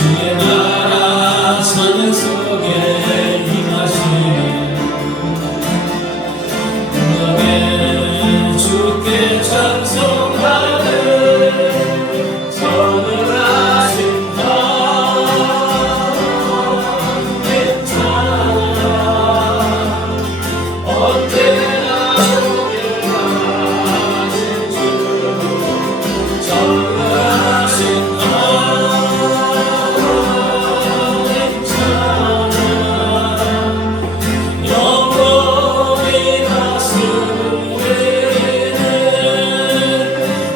주의 나라 찬양 속에 임하시네. 너의 주께 찬송하네. 전능하신 하나님 찬양 언제나 오길 가진 주 전능하신 하나님 찬양 영원히 다스리는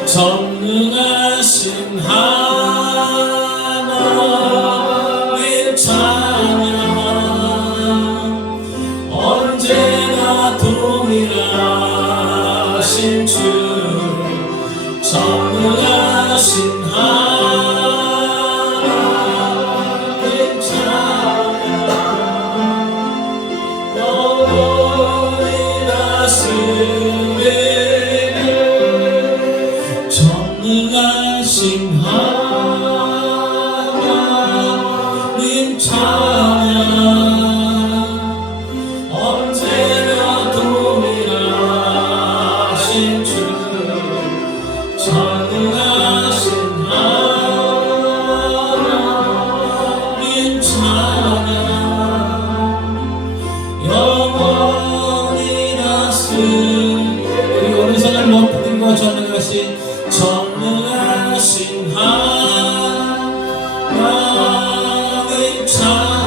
전능하신 하나님 찬양 언제나 동일하신 주 전능하신 하나님 찬양 영원히 다스리는 전능하신 하나님 찬양 언제나 동일하신 주 전능하신 하나님 찬양 영원히 다스리는 우리 오른손을 높이 들고 전능하신 하나님 찬양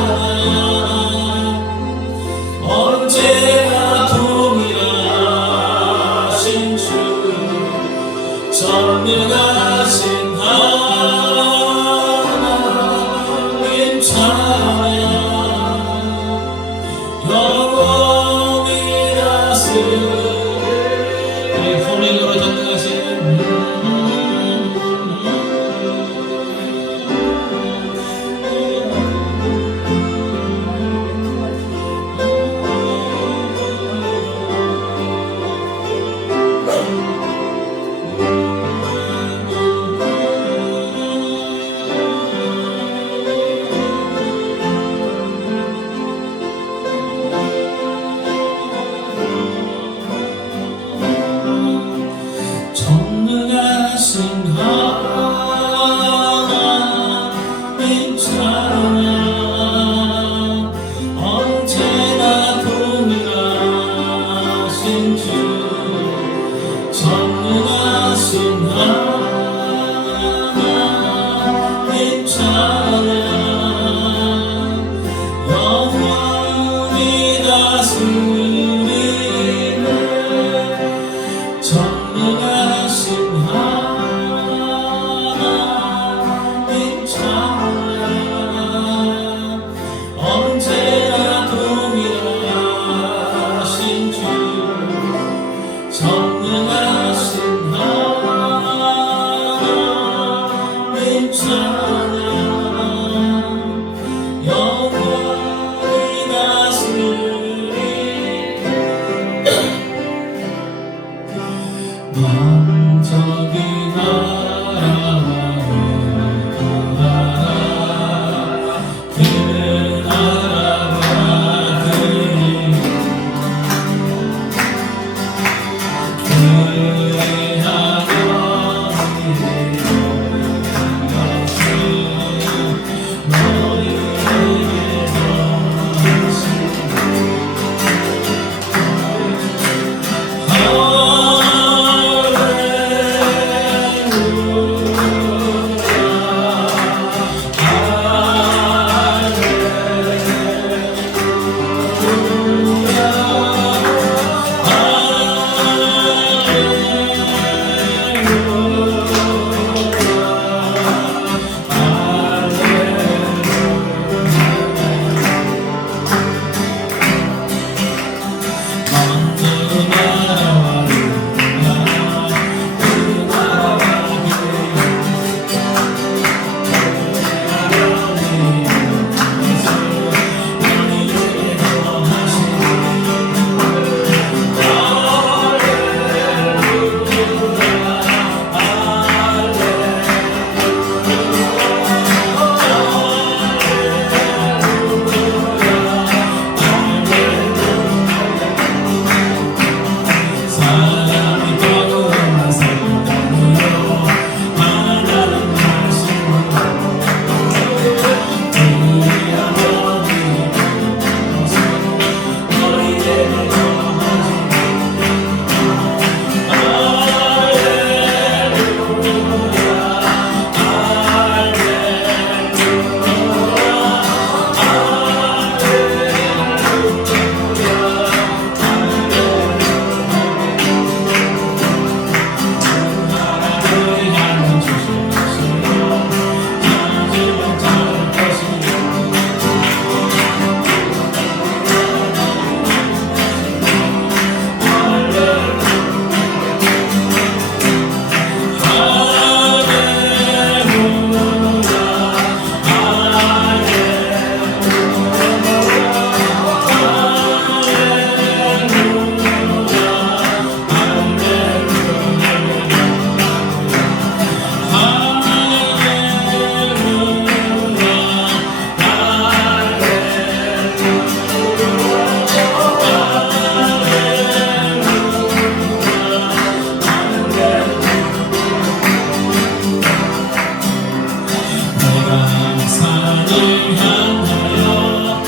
향하여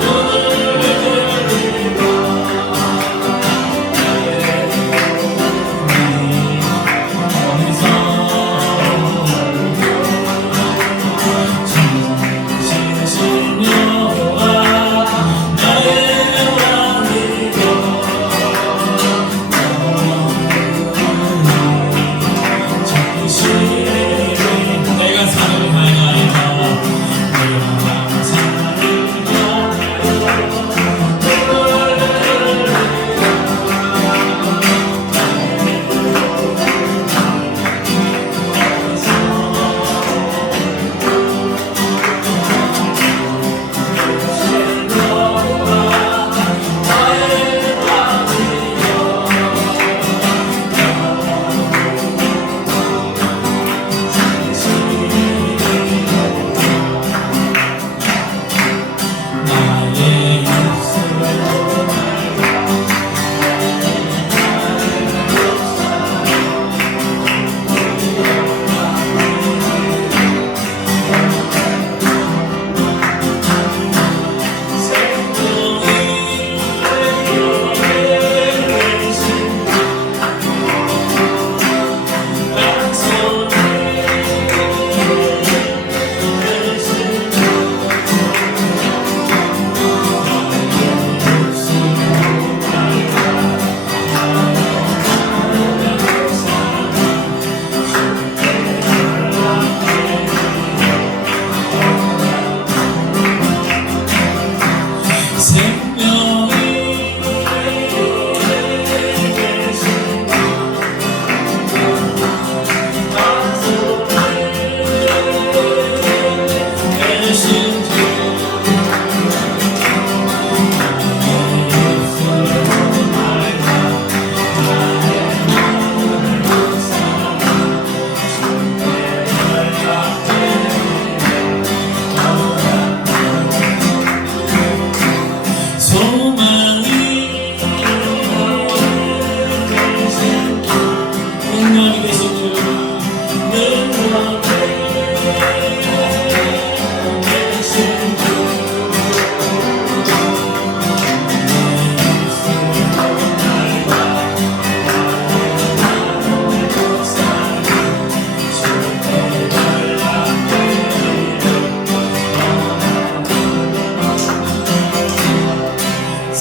눈을 들리고 어디서 지으신 여호와 나의 왕이여 내가 산을 향하여 내가 산을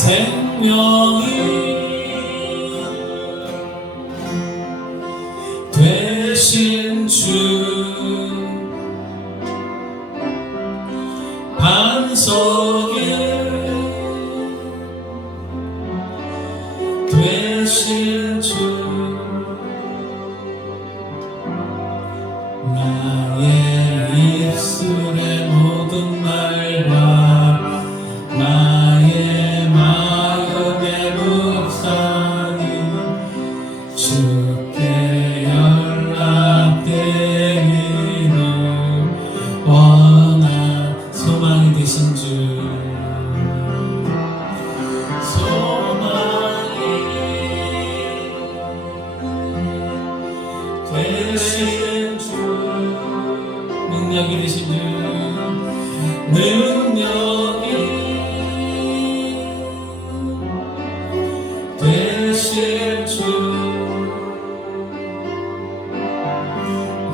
생명이 되신 주 반석이 되신 주 나의 입술의 모든 말과 나의 마음의 묵상이 주께 연락되기를 원한 소망이 되신 주 소망이 되신 주 능력이 되신 주 능력이 되신 주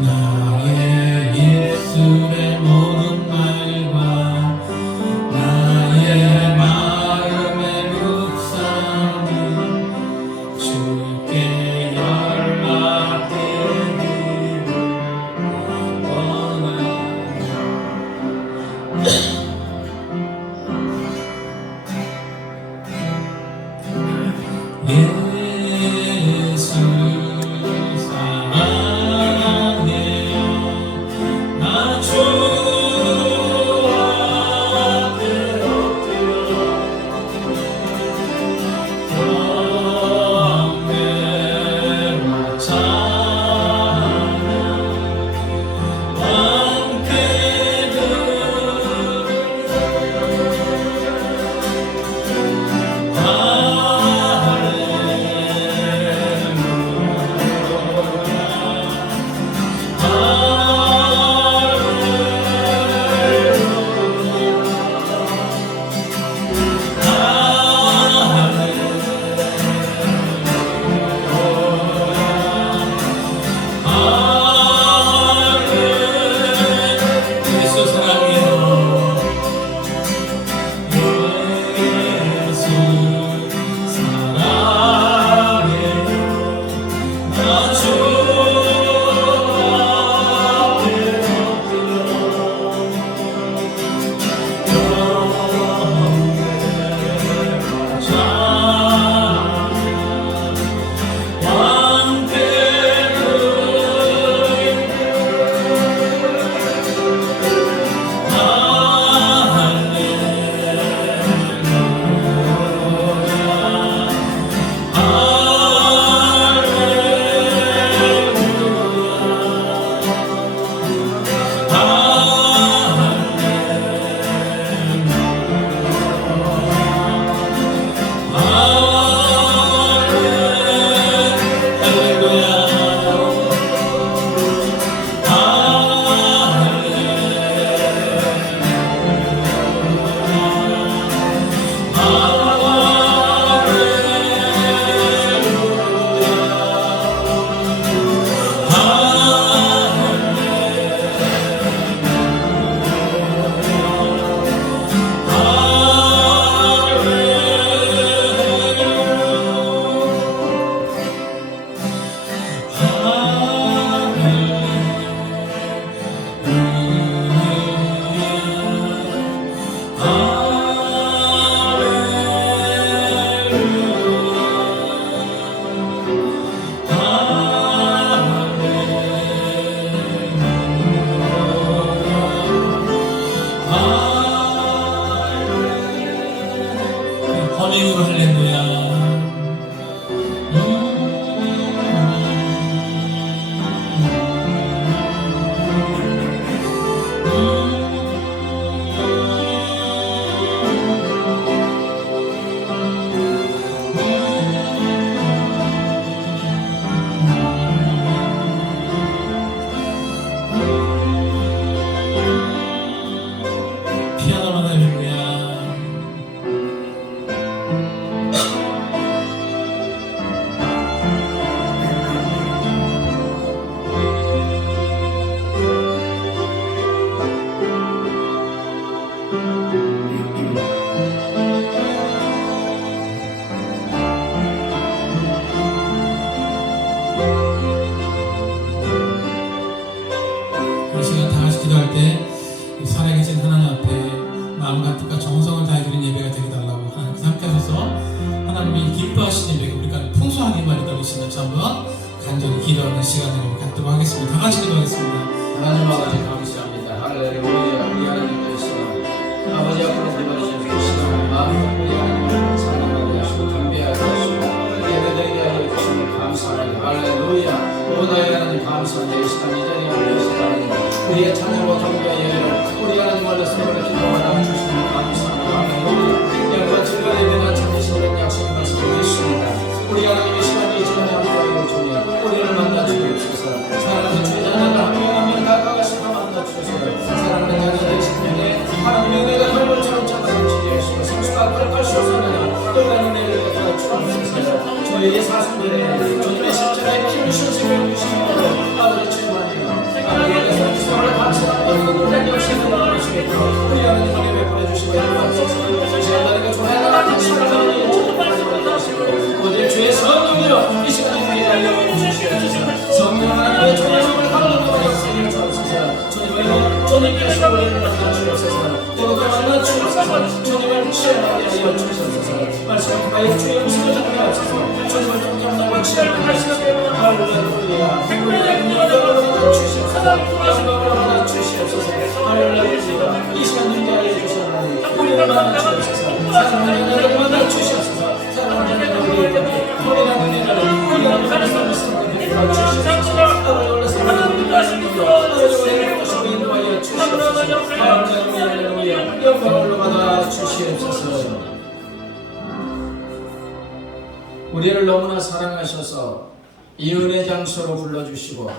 나의 입술의 모든 말과 나의 마음의 묵상이 주께 연락되기를 원하노라 받도록 하겠습니다. 다 같이 기도하겠습니다. 하나님 아버지 감사합니다. 할렐루야. 우리 하나님의 시간 아버지 앞으로 기도하시는 시간 마음껏 우리 하나님을 사랑하게 하시고 경배하게 하시고 예배드리게 하여 주시면 감사합니다. 할렐루야. 오 나의 하나님 감사합니다. 이 시간 이 자리에 앉으신 하나님 우리의 찬양과 경배와 예배를 우리 하나님 원래서 이렇게 기도하여 주시면 감사합니다. 할렐루야. 양과 즐거운 예배가 참으시는 약속의 말씀을 믿습니다. 우리 하나님의 시간이 지나지 않도록 주님 우리를 만나 주옵소서. 사랑하는 주의 자녀들 한 명 한 명 다가가시고 만나 주옵소서. 사랑하는 자녀들의 심령에 하나님의 은혜가 헐벌처럼 잡아주시게 하시고 성수가 그럴 수 없으나 또 다른 은혜를 베풀어 주옵소서. 저희의 사순들의 주님의 십자가에 피를 신세를 주시고 아버지 주님하여 아버지께서 주님을 감사하고 노래 없이 부르시겠고 우리 하나님 은혜 베풀어 주시고 주옵소서. 시간 다리가 좋아하는 시간을 오직 주의 성령으로 이 시간에 우리를 알려주시옵소서. 성령 하나님의 조명을 가로등으로 역사해 주옵소서. 주님께서 우리를 만나 주옵소서. 때로도 만나 주옵소서. 주님을 체험하게 하여 주옵소서. 말씀을 통하여 주의 모습을 전하옵소서. 주님을 통하여 체험하게 하시옵소서. 할렐루야. 우리의 능력으로 만나 주시옵소서. 영광으로 만나 주시옵소서. 할렐루야. 이 시간 능력하여 주시옵소서. 우리를 만나 주옵소서. 사랑하는 여러분을 만나 주시옵소서. 우리를 너무나 사랑하셔서 이 은혜 장소로 불러주시고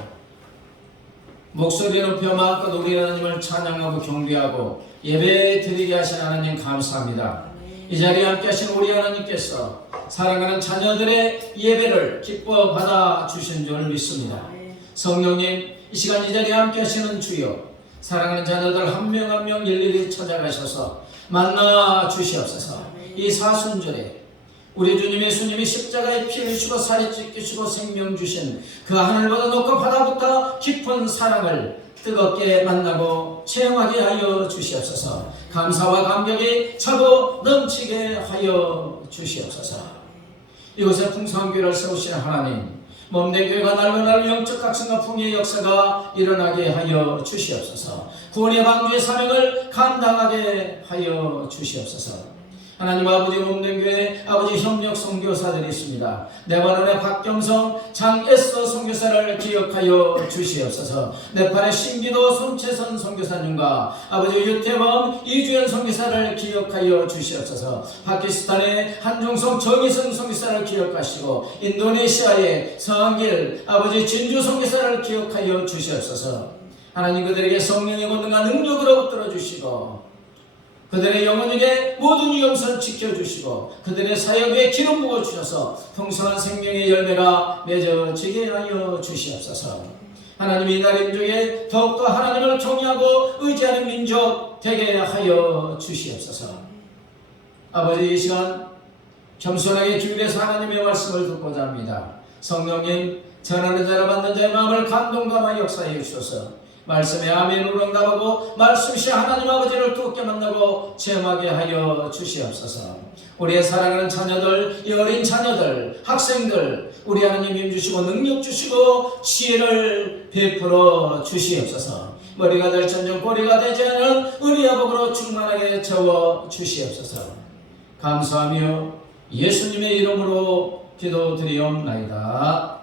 목소리 높여 마음껏 우리 하나님을 찬양하고 경배하고 예배 드리게 하신 하나님 감사합니다. 이 자리에 함께 하신 우리 하나님께서 사랑하는 자녀들의 예배를 기뻐 받아 주신 줄 믿습니다. 성령님 이 시간 이 자리에 함께 하시는 주여 사랑하는 자녀들 한 명 한 명 일일이 찾아가셔서 만나 주시옵소서. 이 사순절에 우리 주님의 예수님이 십자가에 피 흘리시고 살이 찢기시고 생명 주신 그 하늘보다 높고 바다보다 깊은 사랑을 뜨겁게 만나고 체험하게 하여 주시옵소서. 감사와 감격이 차고 넘치게 하여 주시옵소서. 이곳에 풍성교회를 세우신 하나님 몸된 교회가 날로 영적 각성과 풍요의 역사가 일어나게 하여 주시옵소서. 구원의 방주의 사명을 감당하게 하여 주시옵소서. 하나님 아버지 몸된 교회 아버지 협력 선교사들이 있습니다. 네바논의 박경성 장에서 선교사를 기억하여 주시옵소서. 네팔의 신기도 손채선 선교사님과 아버지 유태범 이주연 선교사를 기억하여 주시옵소서. 파키스탄의 한종성 정희성 선교사를 기억하시고 인도네시아의 서한길 아버지 진주 선교사를 기억하여 주시옵소서. 하나님 그들에게 성령의 권능과 능력으로 붙들어 주시고 그들의 영혼에게 모든 위험선 지켜주시고 그들의 사역에 기름 부어 주셔서 풍성한 생명의 열매가 맺어지게 하여 주시옵소서. 하나님 이 나라 민족에 더욱더 하나님을 경외하고 의지하는 민족 되게 하여 주시옵소서. 아버지 이 시간 겸손하게 주일에서 하나님의 말씀을 듣고자 합니다. 성령님 전하는 자를 받는 자의 마음을 감동감화 역사해 주셔서 말씀에 아멘으로 응답하고 말씀이신 하나님 아버지를 두렵게 만나고 체험하게 하여 주시옵소서. 우리의 사랑하는 자녀들, 이 어린 자녀들, 학생들 우리 하나님 힘 주시고 능력 주시고 지혜를 베풀어 주시옵소서. 머리가 될전정 꼬리가 되지 않은 은혜와 복으로 충만하게 채워 주시옵소서. 감사하며 예수님의 이름으로 기도드리옵나이다.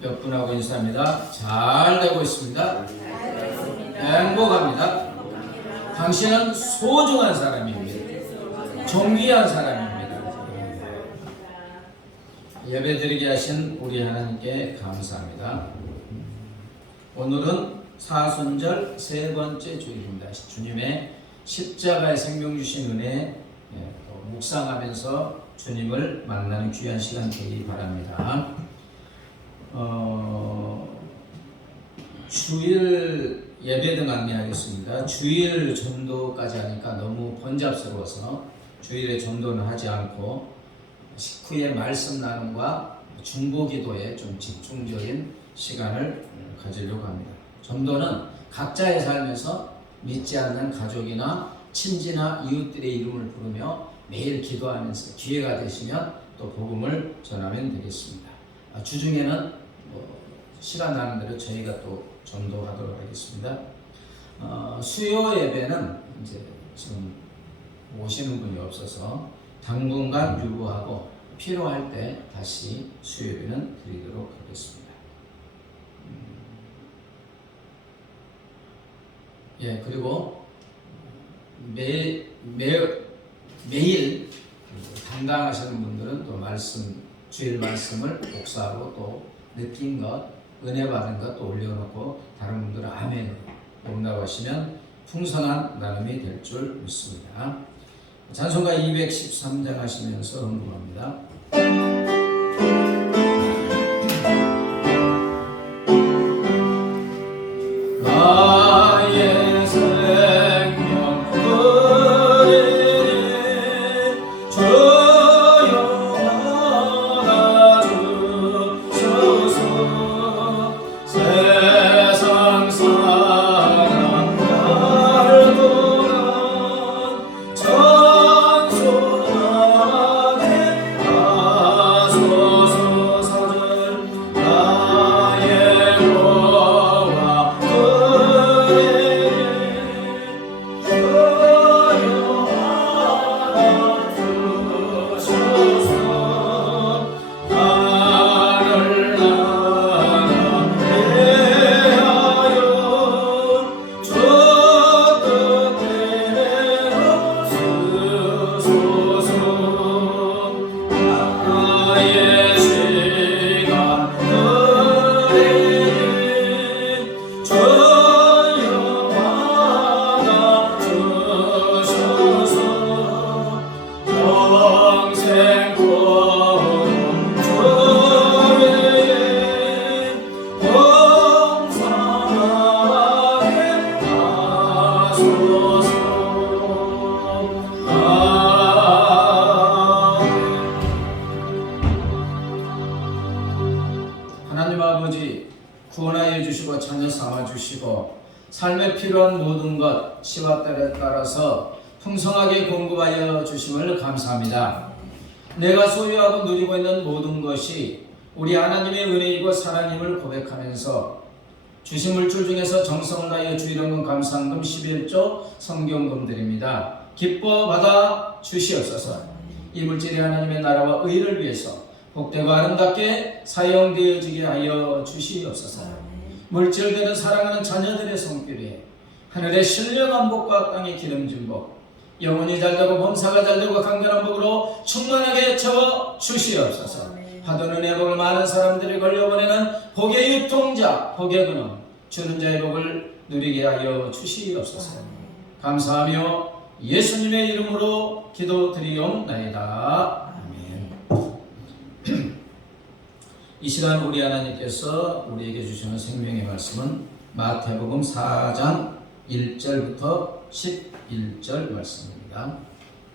몇 분하고 인사합니다. 잘 되고 있습니다. 행복합니다. 당신은 소중한 사람입니다. 존귀한 사람입니다. 예배드리게 하신 우리 하나님께 감사합니다. 오늘은 사순절 세 번째 주일입니다. 주님의 십자가의 생명 주신 은혜 묵상하면서 주님을 만나는 귀한 시간 되기 바랍니다. 주일 예배 등 안내하겠습니다. 주일 전도까지 하니까 너무 번잡스러워서 주일에 전도는 하지 않고 식후에 말씀 나눔과 중보 기도에 좀 집중적인 시간을 가지려고 합니다. 전도는 각자의 삶에서 믿지 않는 가족이나 친지나 이웃들의 이름을 부르며 매일 기도하면서 기회가 되시면 또 복음을 전하면 되겠습니다. 주중에는 시간 나는 대로 저희가 또 전도하도록 하겠습니다. 수요 예배는 이제 지금 오시는 분이 없어서 당분간 유보하고 필요할 때 다시 수요 예배는 드리도록 하겠습니다. 예, 그리고 매일 담당하시는 분들은 또 주일 말씀을 복사하고 또 느낀 것, 은혜 받은 것 또 올려놓고 다른 분들은 아멘으로 응답하시면 풍성한 나눔이 될 줄 믿습니다. 찬송가 213장 하시면서 헌금합니다. 나의 생명 그리니 주여 받아주소서. 세상 사랑 날도란 전소하게 하소서. 사절 나의 로와 그리니 주여 받아주소서. 하늘 나라 위하여 주 뜻대로 쓰소서. 나의 시간 그리니 주여 받아주소서. 평생 고름 주님 봉사하게 하소서. 하나님 아버지, 구원하여 주시고 자녀 삼아 주시고 삶에 필요한 모든 것 시와 때에 따라서 풍성하게 공급하여 주심을 감사합니다. 내가 소유하고 누리고 있는 모든 것이 우리 하나님의 은혜이고 사랑임을 고백하면서 주신 물질 중에서 정성을 다하여 주일원금 감사한금 11조 성경금 드립니다. 기뻐 받아 주시옵소서. 이 물질이 하나님의 나라와 의를 위해서 복되고 아름답게 사용되어지게 하여 주시옵소서. 물질들은 사랑하는 자녀들의 손길에 하늘의 신령한 복과 땅의 기름진 복, 영혼이 잘되고 범사가 잘되고 강건한 복으로 충만하게 채워 주시옵소서. 받은 은혜의 복을 많은 사람들이 걸려보내는 복의 유통자, 복의 근원, 주는 자의 복을 누리게 하여 주시옵소서. 감사하며 예수님의 이름으로 기도드리옵나이다. 아멘. 이 시간 우리 하나님께서 우리에게 주시는 생명의 말씀은 마태복음 4장 1절부터 11절 말씀입니다.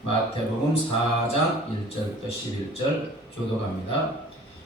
마태복음 4장 1절부터 11절 교독합니다.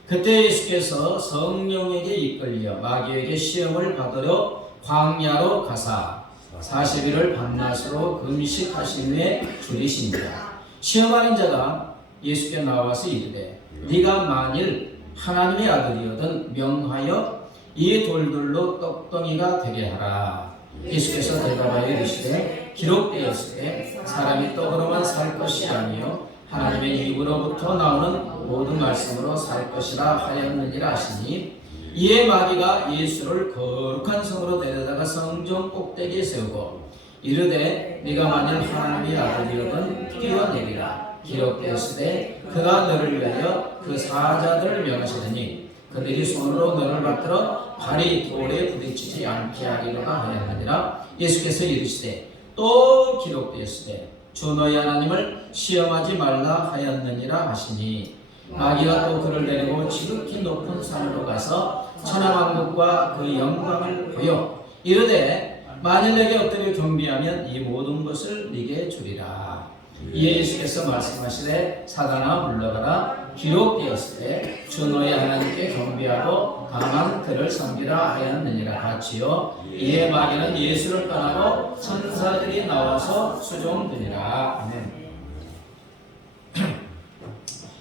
그때 예수께서 성령에게 이끌려 마귀에게 시험을 받으려 광야로 가사 40일을 밤낮으로 금식하신 후에 줄이시니라. 시험하는 자가 예수께 나와서 이르되 네가 만일 하나님의 아들이거든 명하여 이 돌들로 떡덩이가 되게 하라. 예수께서 대답하여 이르시되 기록되었으되 사람이 떡으로만 살 것이 아니요 하나님의 입으로부터 나오는 모든 말씀으로 살 것이라 하였느니라 하시니, 이에 마귀가 예수를 거룩한 성으로 데려다가 성전 꼭대기에 세우고 이르되 네가 만일 하나님의 아들이거든 뛰어내리라. 기록되었으되 그가 너를 위하여 그 사자들을 명하시더니 그들이 손으로 너를 받들어 발이 돌에 부딪히지 않게 하리로다 하였느니라. 예수께서 이르시되 또 기록되었으되 주 너희 하나님을 시험하지 말라 하였느니라 하시니 마귀가 또 그를 데리고 지극히 높은 산으로 가서 천하만국과 그 영광을 보여 이르되 만일 내게 엎드려 경배하면 이 모든 것을 네게 주리라. 이에 예수께서 말씀하시되 사단아 물러가라 기록되었을 때 주 너희 하나님께 경배하고 다만 그를 섬기라 하였느니라 같이요. 이에 마귀는 예수를 떠나고 천사들이 나와서 수종되니라. 아멘.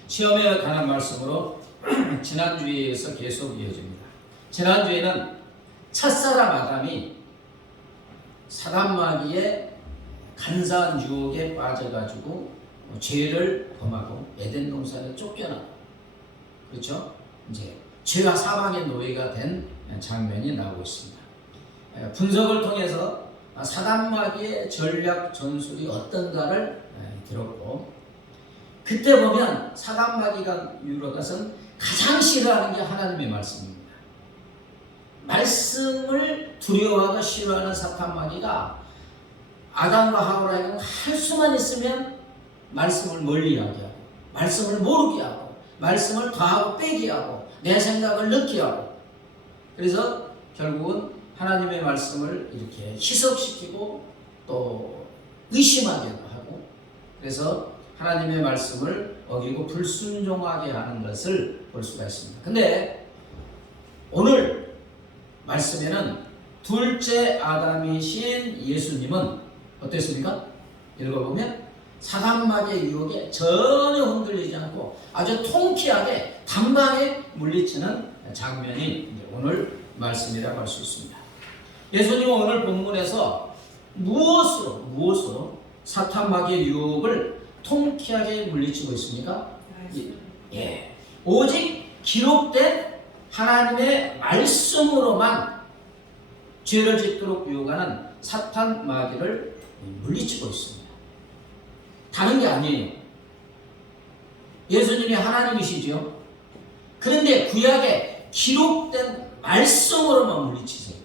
시험에 관한 말씀으로 지난주에서 계속 이어집니다. 지난주에는 첫사람 아담이 사단마귀의 간사한 유혹에 빠져가지고 죄를 범하고 에덴 동산에 쫓겨나고, 그렇죠? 이제 죄와 사망의 노예가 된 장면이 나오고 있습니다. 분석을 통해서 사단마귀의 전략 전술이 어떤가를 들었고, 그때 보면 사단마귀가 유혹한 것은 가장 싫어하는 게 하나님의 말씀입니다. 말씀을 두려워하고 싫어하는 사탄마귀가 아담과 하와라에게 할 수만 있으면 말씀을 멀리하게 하고, 말씀을 모르게 하고, 말씀을 더하고 빼게 하고, 내 생각을 넣게 하고, 그래서 결국은 하나님의 말씀을 이렇게 희석시키고 또 의심하게 하고, 그래서 하나님의 말씀을 어기고 불순종하게 하는 것을 볼 수가 있습니다. 근데 오늘 말씀에는 둘째 아담이신 예수님은 어땠습니까? 읽어보면 사단마귀의 유혹에 전혀 흔들리지 않고 아주 통쾌하게 단방에 물리치는 장면이 오늘 말씀이라고 할 수 있습니다. 예수님은 오늘 본문에서 무엇으로 사탄마귀의 유혹을 통쾌하게 물리치고 있습니까? 예, 오직 기록된 하나님의 말씀으로만 죄를 짓도록 유혹하는 사탄마귀를 물리치고 있습니다. 다른 게 아니에요. 예수님이 하나님이시죠. 그런데 구약에 기록된 말씀으로만 물리치세요.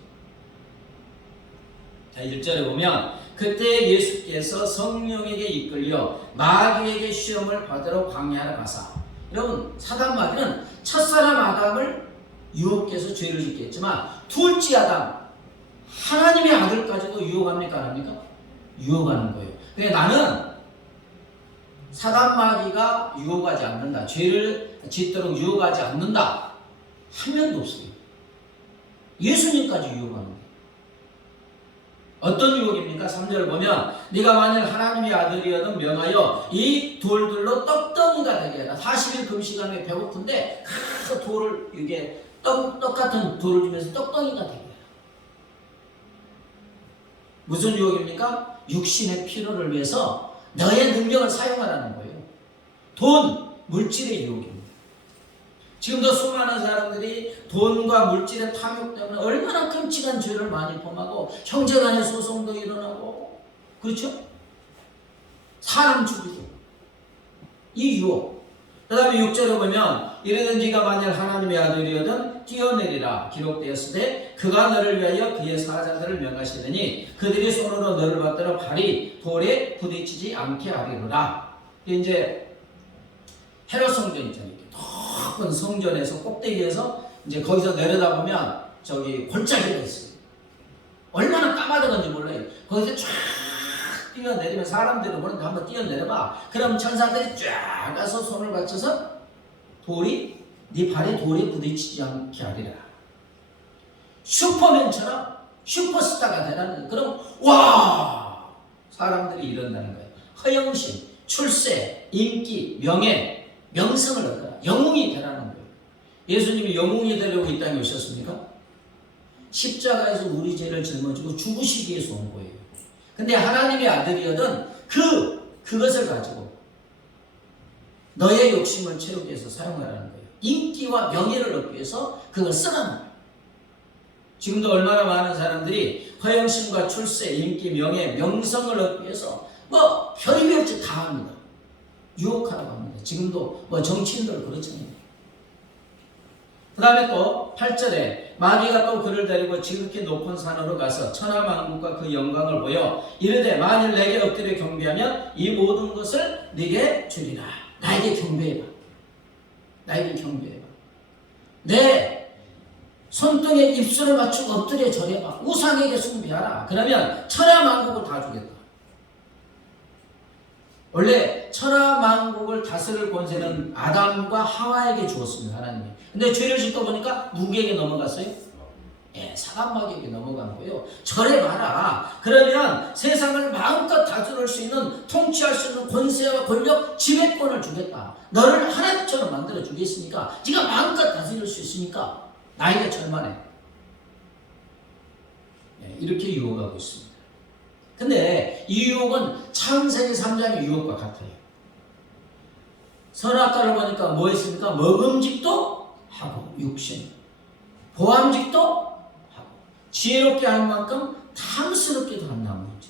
자, 1절에 보면 그때 예수께서 성령에게 이끌려 마귀에게 시험을 받으러 광야로 가사. 여러분, 사단마귀는 첫사람 아담을 유혹해서 죄를 짓게 했지만 둘째 아담, 하나님의 아들까지도 유혹합니까? 안 합니까? 유혹하는 거예요. 근데 나는 사단마귀가 유혹하지 않는다, 죄를 짓도록 유혹하지 않는다, 한 명도 없어요. 예수님까지 유혹하는 거예요. 어떤 유혹입니까? 3절 보면 네가 만일 하나님의 아들이어든 명하여 이 돌들로 떡덩이가 되게 해라. 40일 금식하며 배고픈데 그 돌을, 이게 떡 같은 돌을 주면서 떡덩이가 되게 해라. 무슨 유혹입니까? 육신의 필요를 위해서 너의 능력을 사용하라는 거예요. 돈, 물질의 유혹입니다. 지금도 수많은 사람들이 돈과 물질의 탐욕 때문에 얼마나 끔찍한 죄를 많이 범하고 형제간의 소송도 일어나고, 그렇죠? 사람 죽이고, 이 유혹. 그 다음에 6절에 보면 이르는 네가 만일 하나님의 아들이거든 뛰어내리라 기록되었을 때 그가 너를 위하여 그의 사자들을 명하시더니 그들이 손으로 너를 받들어 발이 돌에 부딪히지 않게 하리로라. 이제 헤롯 성전 있잖아요. 높은 성전에서 꼭대기에서 이제 거기서 내려다보면 저기 골짜기가 있어요. 얼마나 까마득한지 몰라요. 거기서 쫙 뛰어내리면 사람들이 보는데 한번 뛰어내려봐. 그럼 천사들이 쫙 가서 손을 받쳐서 돌이 네 발에 돌에 부딪히지 않게 하리라. 슈퍼맨처럼 슈퍼스타가 되라는 거예요. 그럼 와, 사람들이 이런다는 거예요. 허영심, 출세, 인기, 명예, 명성을 얻어라. 영웅이 되라는 거예요. 예수님이 영웅이 되려고 이 땅에 오셨습니까? 십자가에서 우리 죄를 짊어지고 죽으시기 위해서 온 거예요. 근데 하나님의 아들이거든 그것을 가지고 너의 욕심을 채우기 위해서 사용하라는 거예요. 인기와 명예를 얻기 위해서 그걸 쓰라는 거예요. 지금도 얼마나 많은 사람들이 허영심과 출세, 인기, 명예, 명성을 얻기 위해서 뭐 별의별 짓 다 합니다. 유혹하라고 합니다. 지금도 뭐 정치인들 그렇잖아요. 그 다음에 또 8절에 마귀가 또 그를 데리고 지극히 높은 산으로 가서 천하만국과 그 영광을 보여 이르되 만일 내게 엎드려 경배하면 이 모든 것을 네게 주리라. 나에게 경배해봐. 나에게 경배해봐. 내 손등에 입술을 맞추고 엎드려 절해봐. 우상에게 숭배하라. 그러면 천하만국을 다 주겠다. 원래 천하만국을 다스릴 권세는 아담과 하와에게 주었습니다. 하나님이. 근데 죄를 짓다 보니까 누구에게 넘어갔어요? 예, 사단마귀에게 넘어간 거예요. 절해봐라. 그러면 세상을 마음껏 다스릴 수 있는, 통치할 수 있는 권세와 권력, 지배권을 주겠다. 너를 하나님처럼 만들어 주겠으니까, 네가 마음껏 다스릴 수 있으니까 나에게 절만해. 예, 이렇게 유혹하고 있습니다. 근데 이 유혹은 창세기 3장의 유혹과 같아요. 선악과를 보니까 뭐 했습니까? 먹음직도 하고 육신, 보암직도 하고 지혜롭게 할 만큼 탐스럽게도 한다는 문제.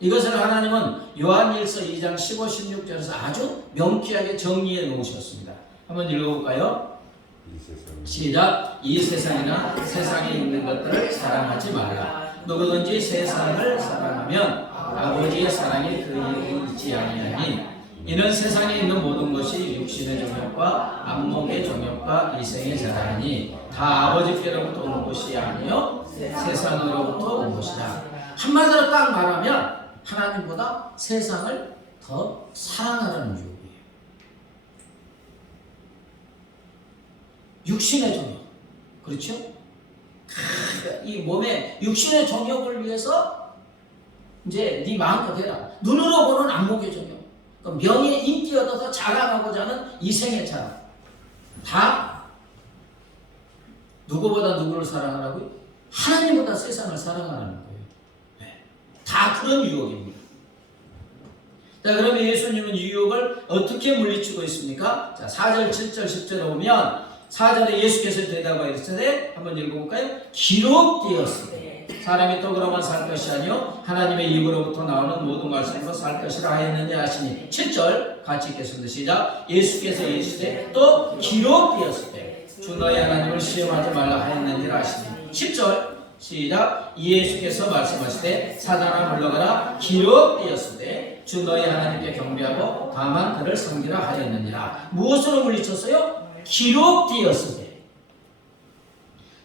이것을 하나님은 요한일서 2장 15, 16절에서 아주 명쾌하게 정리해 놓으셨습니다. 한번 읽어볼까요? 시작. 이 세상이나 세상에 있는 것들을 사랑하지 말라. 누구든지 세상을 사랑하면 아버지의 사랑이 그에게 있지 아니하니 이는 세상에 있는 모든 것이 육신의 정욕과 안목의 정욕과 이생의 자랑이니 다 아버지께로부터 온 것이 아니요 세상으로부터 온 것이다. 한마디로 딱 말하면 하나님보다 세상을 더 사랑하라는 유혹이에요. 육신의 정욕, 그렇죠? 이 몸에 육신의 정욕을 위해서 이제 네 마음껏 해라. 눈으로 보는 안목의 정욕, 명예, 인기 얻어서 자랑하고자 하는 이생의 자랑, 다 누구보다 누구를 사랑하라고요? 하나님보다 세상을 사랑하라는 거예요. 네. 다 그런 유혹입니다. 자, 그러면 예수님은 이 유혹을 어떻게 물리치고 있습니까? 자, 4절, 7절, 10절에 보면 4절에 예수께서 대답하시되 한번 읽어볼까요? 기록되었으되 사람이 떡으로만 살 것이 아니요 하나님의 입으로부터 나오는 모든 말씀으로 살 것이라 하였느냐 하시니 7절 같이 읽겠습니다. 시작. 예수께서 이르시되 또 기록되었으되 주 너희 하나님을 시험하지 말라 하였느니라 하시니 10절 시작. 예수께서 말씀하시되 사단아 물러가라 기록되었으되 주 너희 하나님께 경배하고 다만 그를 섬기라 하였느니라. 무엇으로 물리쳤어요? 기록되었을 때,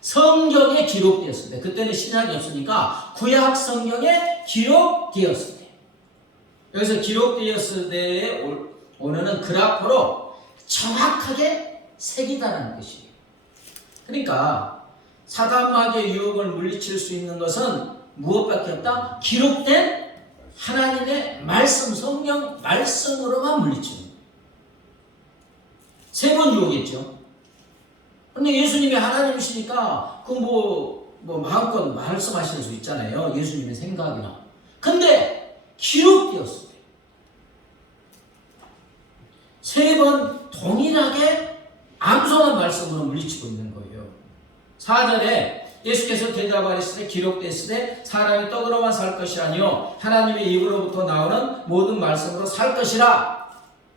성경에 기록되었을 때, 그때는 신약이 없으니까 구약 성경에 기록되었을 때, 여기서 기록되었을 때에 오늘은 그라프로 정확하게 새기다라는 뜻이에요. 그러니까 사단마귀의 유혹을 물리칠 수 있는 것은 무엇밖에 없다? 기록된 하나님의 말씀, 성경 말씀으로만 물리치는 거예요. 세 번 유혹했죠. 근데 예수님이 하나님이시니까 그 마음껏 말씀하실 수 있잖아요. 예수님의 생각이나. 근데 기록되었을 때 세 번 동일하게 암송한 말씀으로 물리치고 있는 거예요. 4절에 예수께서 대답하시되 기록되시되 사람이 떡으로만 살 것이 아니요 하나님의 입으로부터 나오는 모든 말씀으로 살 것이라.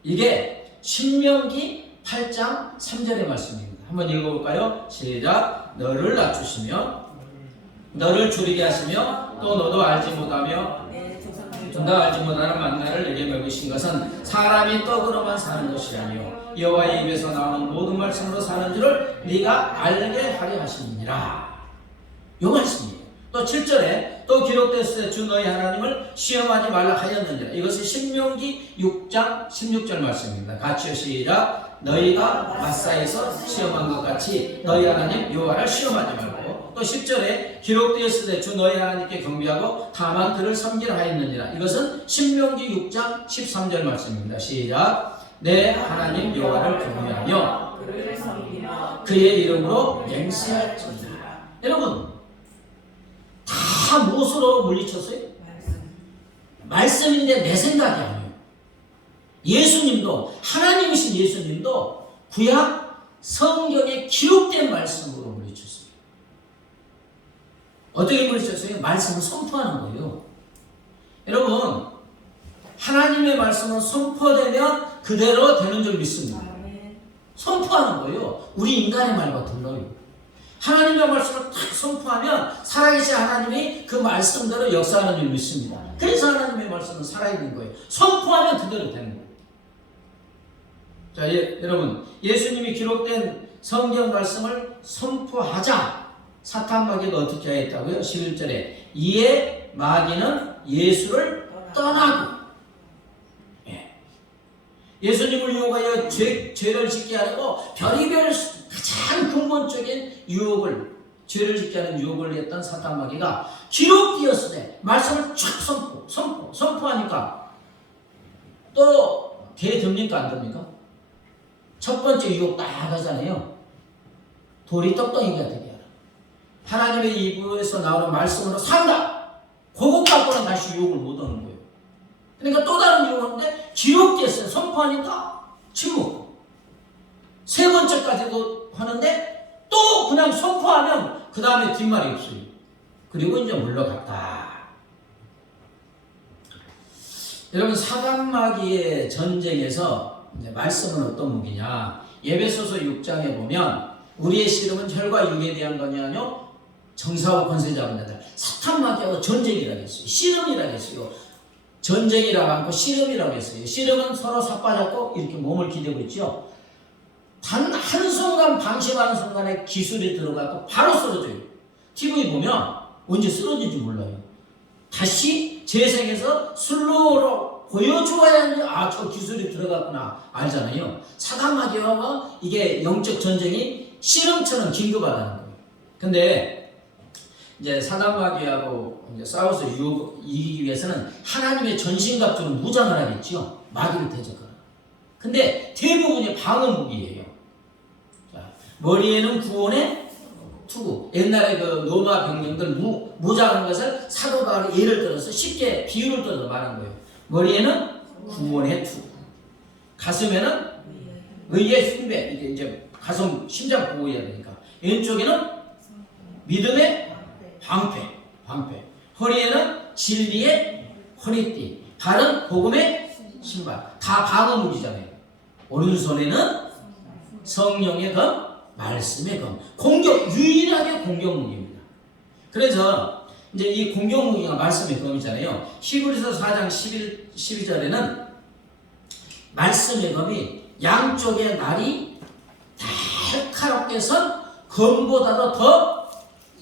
이게 신명기 8장 3절의 말씀입니다. 한번 읽어볼까요? 시작. 너를 낮추시며 너를 줄이게 하시며 또 너도 알지 못하며 너 알지 못하는 만나를 내게 먹이신 것은 사람이 떡으로만 사는 것이 아니요 여호와의 입에서 나오는 모든 말씀으로 사는 줄을 네가 알게 하려 하시니라. 요 말씀이에요. 또 7절에 또 기록됐을 때 주 너희 하나님을 시험하지 말라 하였느니라. 이것은 신명기 6장 16절 말씀입니다. 같이요. 시작. 너희가 마사에서 시험한 것 같이 너희 하나님 여호와를 시험하지 말고. 또 10절에 기록되었을 때 주 너희 하나님께 경배하고 다만 그를 섬기라 하였느니라. 이것은 신명기 6장 13절 말씀입니다. 시작. 내 하나님 여호와를 경외하며 그의 이름으로 맹세할지니라. 여러분 다 무엇으로 물리쳤어요? 말씀인데 내 생각이 아니에요. 예수님도, 하나님이신 예수님도 구약 성경에 기록된 말씀으로 물리쳤어요. 어떻게 물리쳤어요? 말씀을 선포하는 거예요. 여러분 하나님의 말씀은 선포되면 그대로 되는 줄 믿습니다. 선포하는 거예요. 우리 인간의 말과 달라요. 하나님의 말씀을 딱 선포하면 살아계신 하나님이 그 말씀대로 역사하는 줄 믿습니다. 그래서 하나님의 말씀은 살아있는 거예요. 선포하면 그대로 되는 거예요. 자, 여러분, 예수님이 기록된 성경 말씀을 선포하자 사탄 마귀가 어떻게 하였다고요? 11절에 이에 마귀는 예수를 떠나고, 예수님을 유혹하여 죄를 짓게 하려고 별의별 가장 근본적인 유혹을, 죄를 짓게 하는 유혹을 했던 사탄 마귀가 기록되었으되 말씀을 쫙 선포하니까 또 개듭니까 안 됩니까? 첫 번째 유혹 딱 하잖아요. 돌이 떡덩이가 되게 하라. 하나님의 입에서 나오는 말씀으로 산다. 그것 갖고는 다시 유혹을 못 하는 거예요. 그러니까 또 다른 유혹인데 기록됐어요. 선포하니까 침묵. 세 번째까지도 하는데 또 그냥 선포하면 그 다음에 뒷말이 없어요. 그리고 이제 물러갔다. 여러분, 사단마귀의 전쟁에서 말씀은 어떤 무기냐? 에베소서 6장에 보면 우리의 씨름은 혈과 육에 대한 것이 아니요 정사와 권세 잡은 자들, 사탄마귀하고 전쟁이라고 했어요. 씨름이라고 했어요. 전쟁이라고 하고 씨름이라고 했어요. 씨름은 서로 삿바잡고 이렇게 몸을 기대고 있죠. 단 한순간 방심하는 순간에 기술이 들어가고 바로 쓰러져요. TV 보면 언제 쓰러질지 몰라요. 다시 재생해서 슬로우로 보여주어야 저 기술이 들어갔구나 알잖아요. 사단마귀와 이게 영적 전쟁이 씨름처럼 긴급하다는 거예요. 근데 이제 사단마귀하고 이제 싸워서 이기기 위해서는 하나님의 전신갑주로 무장을 하겠죠. 마귀를 대적하라. 근데 대부분이 방어 무기예요. 자, 머리에는 구원의 투구. 옛날에 그 로마 병력들 무장한 것을 사도가 예를 들어서 쉽게 비유를 들어서 말한 거예요. 머리에는 구원의 투구. 가슴에는 의의 숭배. 이게 이제 가슴 심장 보호해야 되니까. 왼쪽에는 믿음의 방패. 허리에는 진리의 허리띠. 발은 복음의 신발. 다 방어 무기잖아요. 오른손에는 성령의 검, 말씀의 검. 유일하게 공격 무기입니다. 그래서 이제 이 공격 무기가 말씀의 검이잖아요. 히브리서 4장 12절에는 말씀의 검이 양쪽의 날이 날카롭게 선 검보다도 더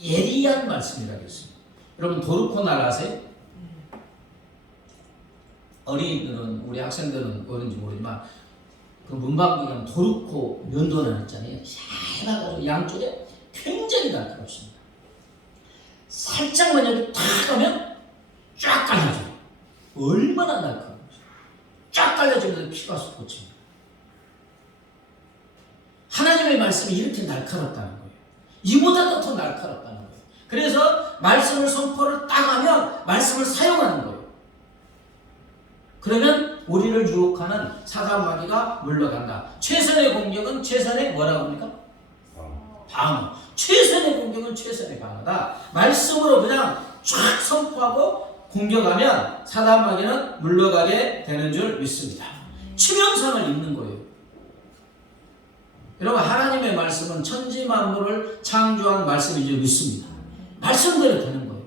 예리한 말씀이라고 했습니다. 여러분 도르코 날 아세요? 어린이들은, 우리 학생들은 그런지 모르지만 그 문방구에 가면 도르코 면도날 있잖아요. 해가지고 양쪽에 굉장히 날카롭습니다. 살짝만 여기 탁 가면 쫙 갈라져요. 얼마나 날카로워요. 쫙 갈라지면서 피가 솟구칩니다. 하나님의 말씀이 이렇게 날카롭다는 거예요. 이보다도 더 날카롭다는 거예요. 그래서 말씀을 선포를 딱 하면 말씀을 사용하는 거예요. 그러면 우리를 유혹하는 사단마귀가 물러간다. 최선의 공격은 최선의 뭐라고 합니까? 방어. 최선의 공격은 최선의 방어다. 말씀으로 그냥 쫙 선포하고 공격하면 사단마귀는 물러가게 되는 줄 믿습니다. 치명상을 입는 거예요. 여러분, 하나님의 말씀은 천지만물을 창조한 말씀인 줄 믿습니다. 말씀대로 되는 거예요.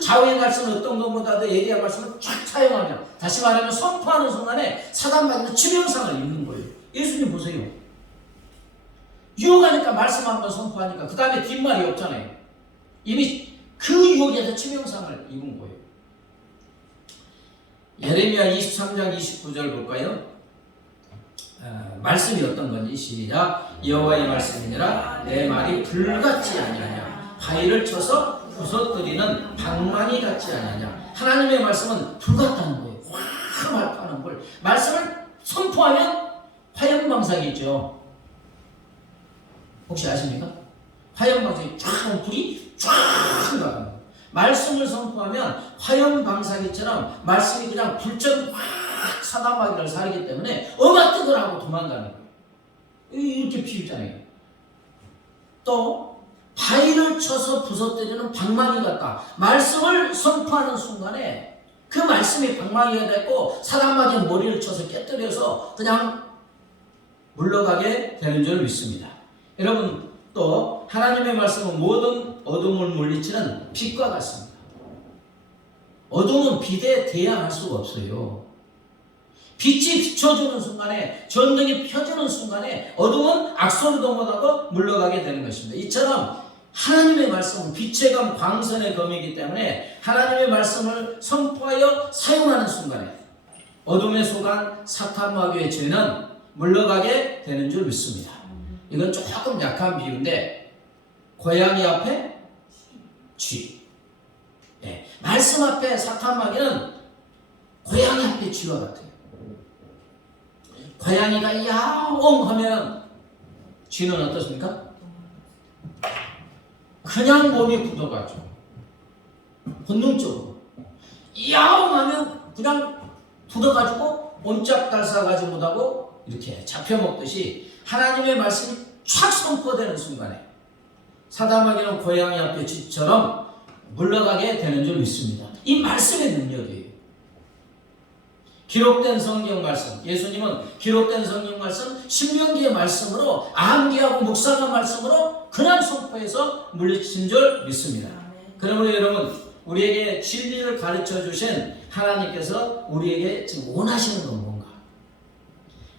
좌우의 말씀은 어떤 것보다도 예리한 말씀을 쫙 사용하면, 다시 말하면 선포하는 순간에 사단마귀는 치명상을 입는 거예요. 예수님 보세요. 유혹하니까 말씀 한번 선포하니까 그 다음에 뒷말이 없잖아요. 이미 그 유혹에서 치명상을 입은 거예요. 예레미야 23장 29절 볼까요? 말씀이 어떤 건지 시작. 여호와의 말씀이니라 내 말이 불같지 아니하냐 바위를 쳐서 부서뜨리는 방망이 같지 아니하냐. 하나님의 말씀은 불 같다는 거예요. 확 말하는 걸. 말씀을 선포하면 화염방사기 있죠. 혹시 아십니까? 화염방사기 쫙 불이 쫙 나가는 거예요. 말씀을 선포하면 화염방사기처럼 말씀이 그냥 불처럼 확 사단마귀를 사르기 때문에 뜨거라 하고 도망가는 거예요. 이렇게 비유잖아요. 또 바위를 쳐서 부서뜨리는 방망이 같다. 말씀을 선포하는 순간에 그 말씀이 방망이가 됐고 사단마귀 머리를 쳐서 깨뜨려서 그냥 물러가게 되는 줄 믿습니다. 여러분, 또 하나님의 말씀은 모든 어둠을 물리치는 빛과 같습니다. 어둠은 빛에 대항할 수가 없어요. 빛이 비춰주는 순간에, 전등이 펴지는 순간에 어둠은 악소리도 못하고 물러가게 되는 것입니다. 이처럼 하나님의 말씀은 빛의 검, 광선의 검이기 때문에 하나님의 말씀을 선포하여 사용하는 순간에 어둠에 속한 사탄 마귀의 죄는 물러가게 되는 줄 믿습니다. 이건 조금 약한 비유인데 고양이 앞에 쥐. 네, 말씀 앞에 사탄 마귀는 고양이 앞에 쥐와 같아요. 고양이가 야옹 하면 쥐는 어떻습니까? 그냥 몸이 굳어가죠. 본능적으로 야옹 하면 그냥 굳어가지고 옴짝달싹하지 못하고 이렇게 잡혀먹듯이 하나님의 말씀이 촥 선포되는 순간에 사단마귀는 고양이 앞에 쥐처럼 물러가게 되는 줄 믿습니다. 이 말씀의 능력이에요. 기록된 성경 말씀, 예수님은 기록된 성경 말씀, 신명기의 말씀으로 암기하고 묵상한 말씀으로 그냥 선포해서 물리친 줄 믿습니다. 그러므로 여러분, 우리에게 진리를 가르쳐 주신 하나님께서 우리에게 지금 원하시는 건 뭔가?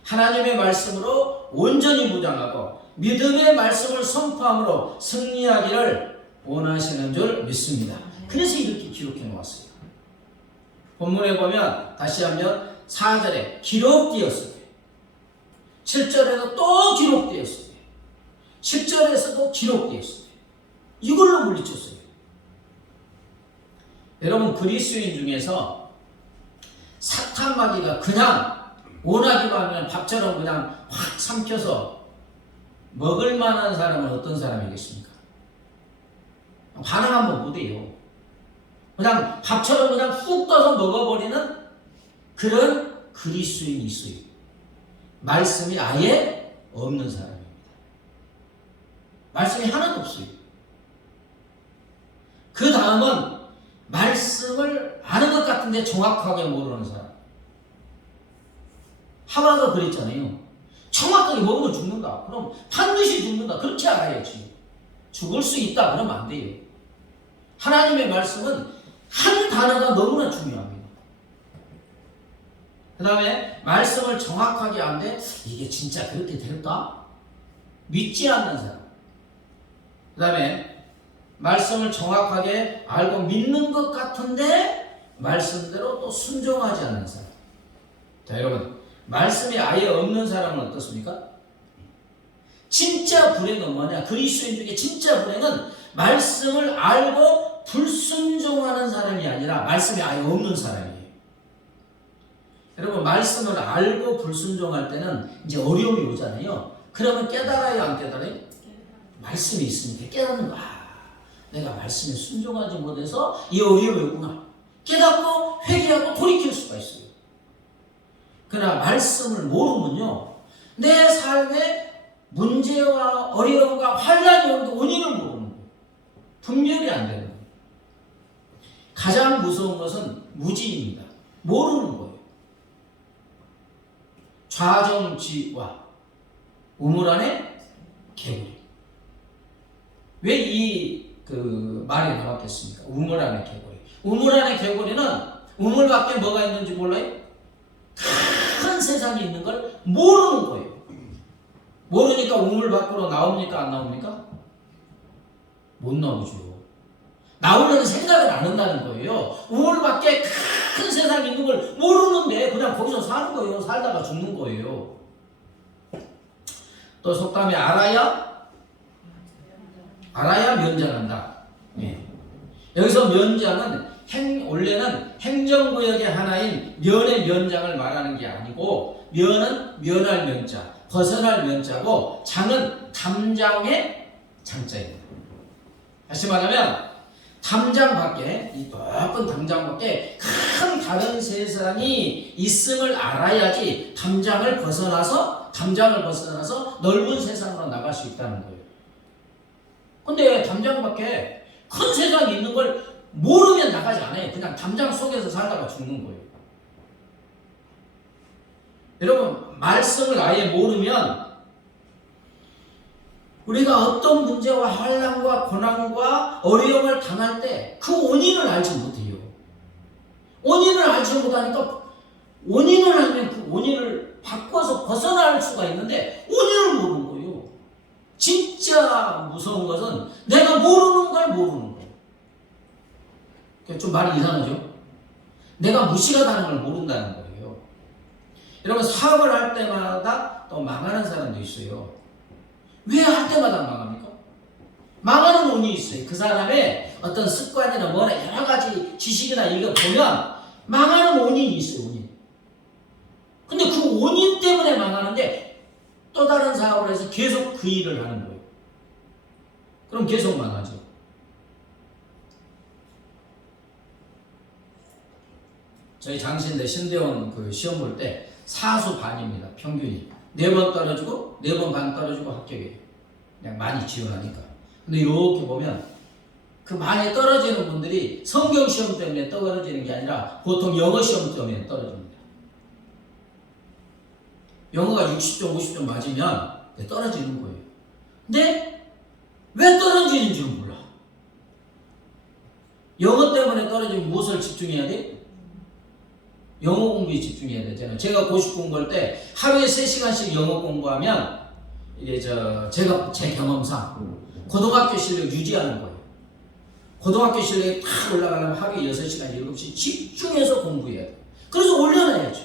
하나님의 말씀으로 온전히 무장하고 믿음의 말씀을 선포함으로 승리하기를 원하시는 줄 믿습니다. 그래서 이렇게 기록해 놓았어요. 본문에 보면 다시 한번 4절에 기록되었을 때, 7절에도 또 기록되었을 때, 10절에서도 기록되었을 때, 이걸로 물리쳤어요. 여러분, 그리스도인 중에서 사탄 마귀가 그냥 원하기만 하면 밥처럼 그냥 확 삼켜서 먹을 만한 사람은 어떤 사람이겠습니까? 반응 한번 못해요. 그냥 밥처럼 그냥 쑥 떠서 먹어버리는 그런 그리스도인이 있어요. 말씀이 아예 없는 사람입니다. 말씀이 하나도 없어요. 그 다음은 말씀을 아는 것 같은데 정확하게 모르는 사람. 하와가 그랬잖아요. 정확하게 먹으면 죽는다. 그럼 반드시 죽는다. 그렇게 알아야지. 죽을 수 있다. 그러면 안 돼요. 하나님의 말씀은 한 단어가 너무나 중요합니다. 그 다음에 말씀을 정확하게 아는데 이게 진짜 그렇게 될까? 믿지 않는 사람. 그 다음에 말씀을 정확하게 알고 믿는 것 같은데 말씀대로 또 순종하지 않는 사람. 자, 여러분, 말씀이 아예 없는 사람은 어떻습니까? 진짜 불행은 뭐냐? 그리스도인 중에 진짜 불행은 말씀을 알고 불순종하는 사람이 아니라 말씀이 아예 없는 사람이에요. 여러분, 말씀을 알고 불순종할 때는 이제 어려움이 오잖아요. 그러면 깨달아요, 안 깨달아요? 말씀이 있으니까 깨닫는 거야. 내가 말씀에 순종하지 못해서 이 어려움이 오구나. 깨닫고 회개하고 돌이킬 수가 있어요. 그러나 말씀을 모르면요, 내 삶에 문제와 어려움과 환란이 오는데 원인을 모르는 거예요. 분별이 안 되는 거예요. 가장 무서운 것은 무지입니다. 모르는 거예요. 좌정지와 우물 안에 개구리. 왜 이 말이 나왔겠습니까? 우물 안에 개구리. 우물 안에 개구리는 우물 밖에 뭐가 있는지 몰라요? 큰 세상이 있는 걸 모르는 거예요. 모르니까 우물 밖으로 나옵니까? 안 나옵니까? 못 나오죠. 나오려는 생각을 안 한다는 거예요. 우물 밖에 큰 세상이 있는 걸 모르는데 그냥 거기서 사는 거예요. 살다가 죽는 거예요. 또 속담에 알아야 면장한다. 예. 여기서 면장은 원래는 행정구역의 하나인 면의 면장을 말하는 게 아니고, 면은 면할 면자, 벗어날 면자고, 장은 담장의 장자입니다. 다시 말하면 담장 밖에, 이 높은 담장 밖에 큰 다른 세상이 있음을 알아야지 담장을 벗어나서 넓은 세상으로 나갈 수 있다는 거예요. 근데 담장 밖에 큰 세상이 있는 걸 모르면 나가지 않아요. 그냥 담장 속에서 살다가 죽는 거예요. 여러분, 말씀을 아예 모르면 우리가 어떤 문제와 환난과 고난과 어려움을 당할 때 그 원인을 알지 못해요. 원인을 알지 못하니까 원인을 알면 그 원인을 바꿔서 벗어날 수가 있는데 원인을 모르는 거예요. 진짜 무서운 것은 내가 모르는 걸 모르는 거예요. 좀 말이 이상하죠? 내가 무시하다는 걸 모른다는 거예요. 여러분 사업을 할 때마다 또 망하는 사람도 있어요. 왜 할 때마다 망합니까? 망하는 원인이 있어요. 그 사람의 어떤 습관이나 뭐나 여러 가지 지식이나 이거 보면 망하는 원인이 있어요. 원인. 근데 그 원인 때문에 망하는데 또 다른 사업을 해서 계속 그 일을 하는 거예요. 그럼 계속 망하죠. 저희 장신대 신대원 그 시험 볼 때 사수 반입니다. 평균이. 4번 떨어지고 4번 반 떨어지고 합격이에요. 그냥 많이 지원하니까. 근데 이렇게 보면 그 많이 떨어지는 분들이 성경 시험 때문에 떨어지는 게 아니라 보통 영어 시험 때문에 떨어집니다. 영어가 60점, 50점 맞으면 떨어지는 거예요. 근데 왜 떨어지는 줄 몰라. 영어 때문에 떨어지면 무엇을 집중해야 돼? 영어 공부에 집중해야 되잖아요. 제가 고시 공부할 때 하루에 3시간씩 영어 공부하면 이게 제가 제 경험상 고등학교 실력 유지하는 거예요. 고등학교 실력이 탁 올라가려면 하루에 6시간, 7시간 집중해서 공부해야 돼요. 그래서 올려놔야죠.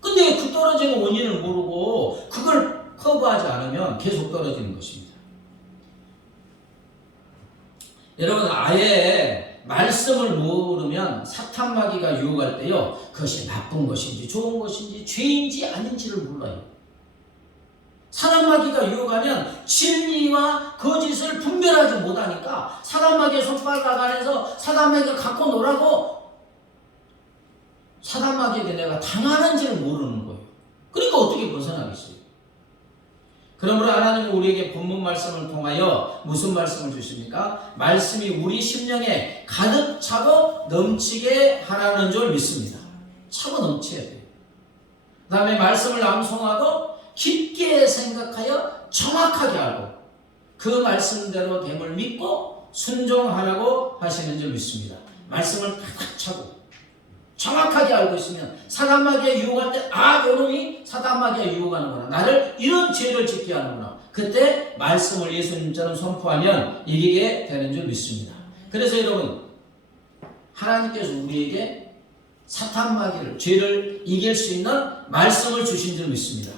근데 그 떨어지는 원인을 모르고 그걸 커버하지 않으면 계속 떨어지는 것입니다. 여러분 아예 말씀을 모르면 사탄마귀가 유혹할 때요. 그것이 나쁜 것인지 좋은 것인지 죄인지 아닌지를 몰라요. 사단마귀가 유혹하면 진리와 거짓을 분별하지 못하니까 사단마귀의 손바닥 안에서 사단마귀가 갖고 놀라고 사단마귀에게 내가 당하는지를 모르는 거예요. 그러니까 어떻게 벗어나겠어요? 그러므로 하나님은 우리에게 본문 말씀을 통하여 무슨 말씀을 주십니까? 말씀이 우리 심령에 가득 차고 넘치게 하라는 줄 믿습니다. 차고 넘쳐야 돼요. 그 다음에 말씀을 암송하고 깊게 생각하여 정확하게 알고 그 말씀대로 됨을 믿고 순종하라고 하시는 줄 믿습니다. 말씀을 가득 차고 정확하게 알고 있으면 사단마귀가 유혹할 때 요놈이 사단마귀가 유혹하는구나. 나를 이런 죄를 짓게 하는구나. 그때 말씀을 예수님처럼 선포하면 이기게 되는 줄 믿습니다. 그래서 여러분 하나님께서 우리에게 사탄마귀를 죄를 이길 수 있는 말씀을 주신 줄 믿습니다.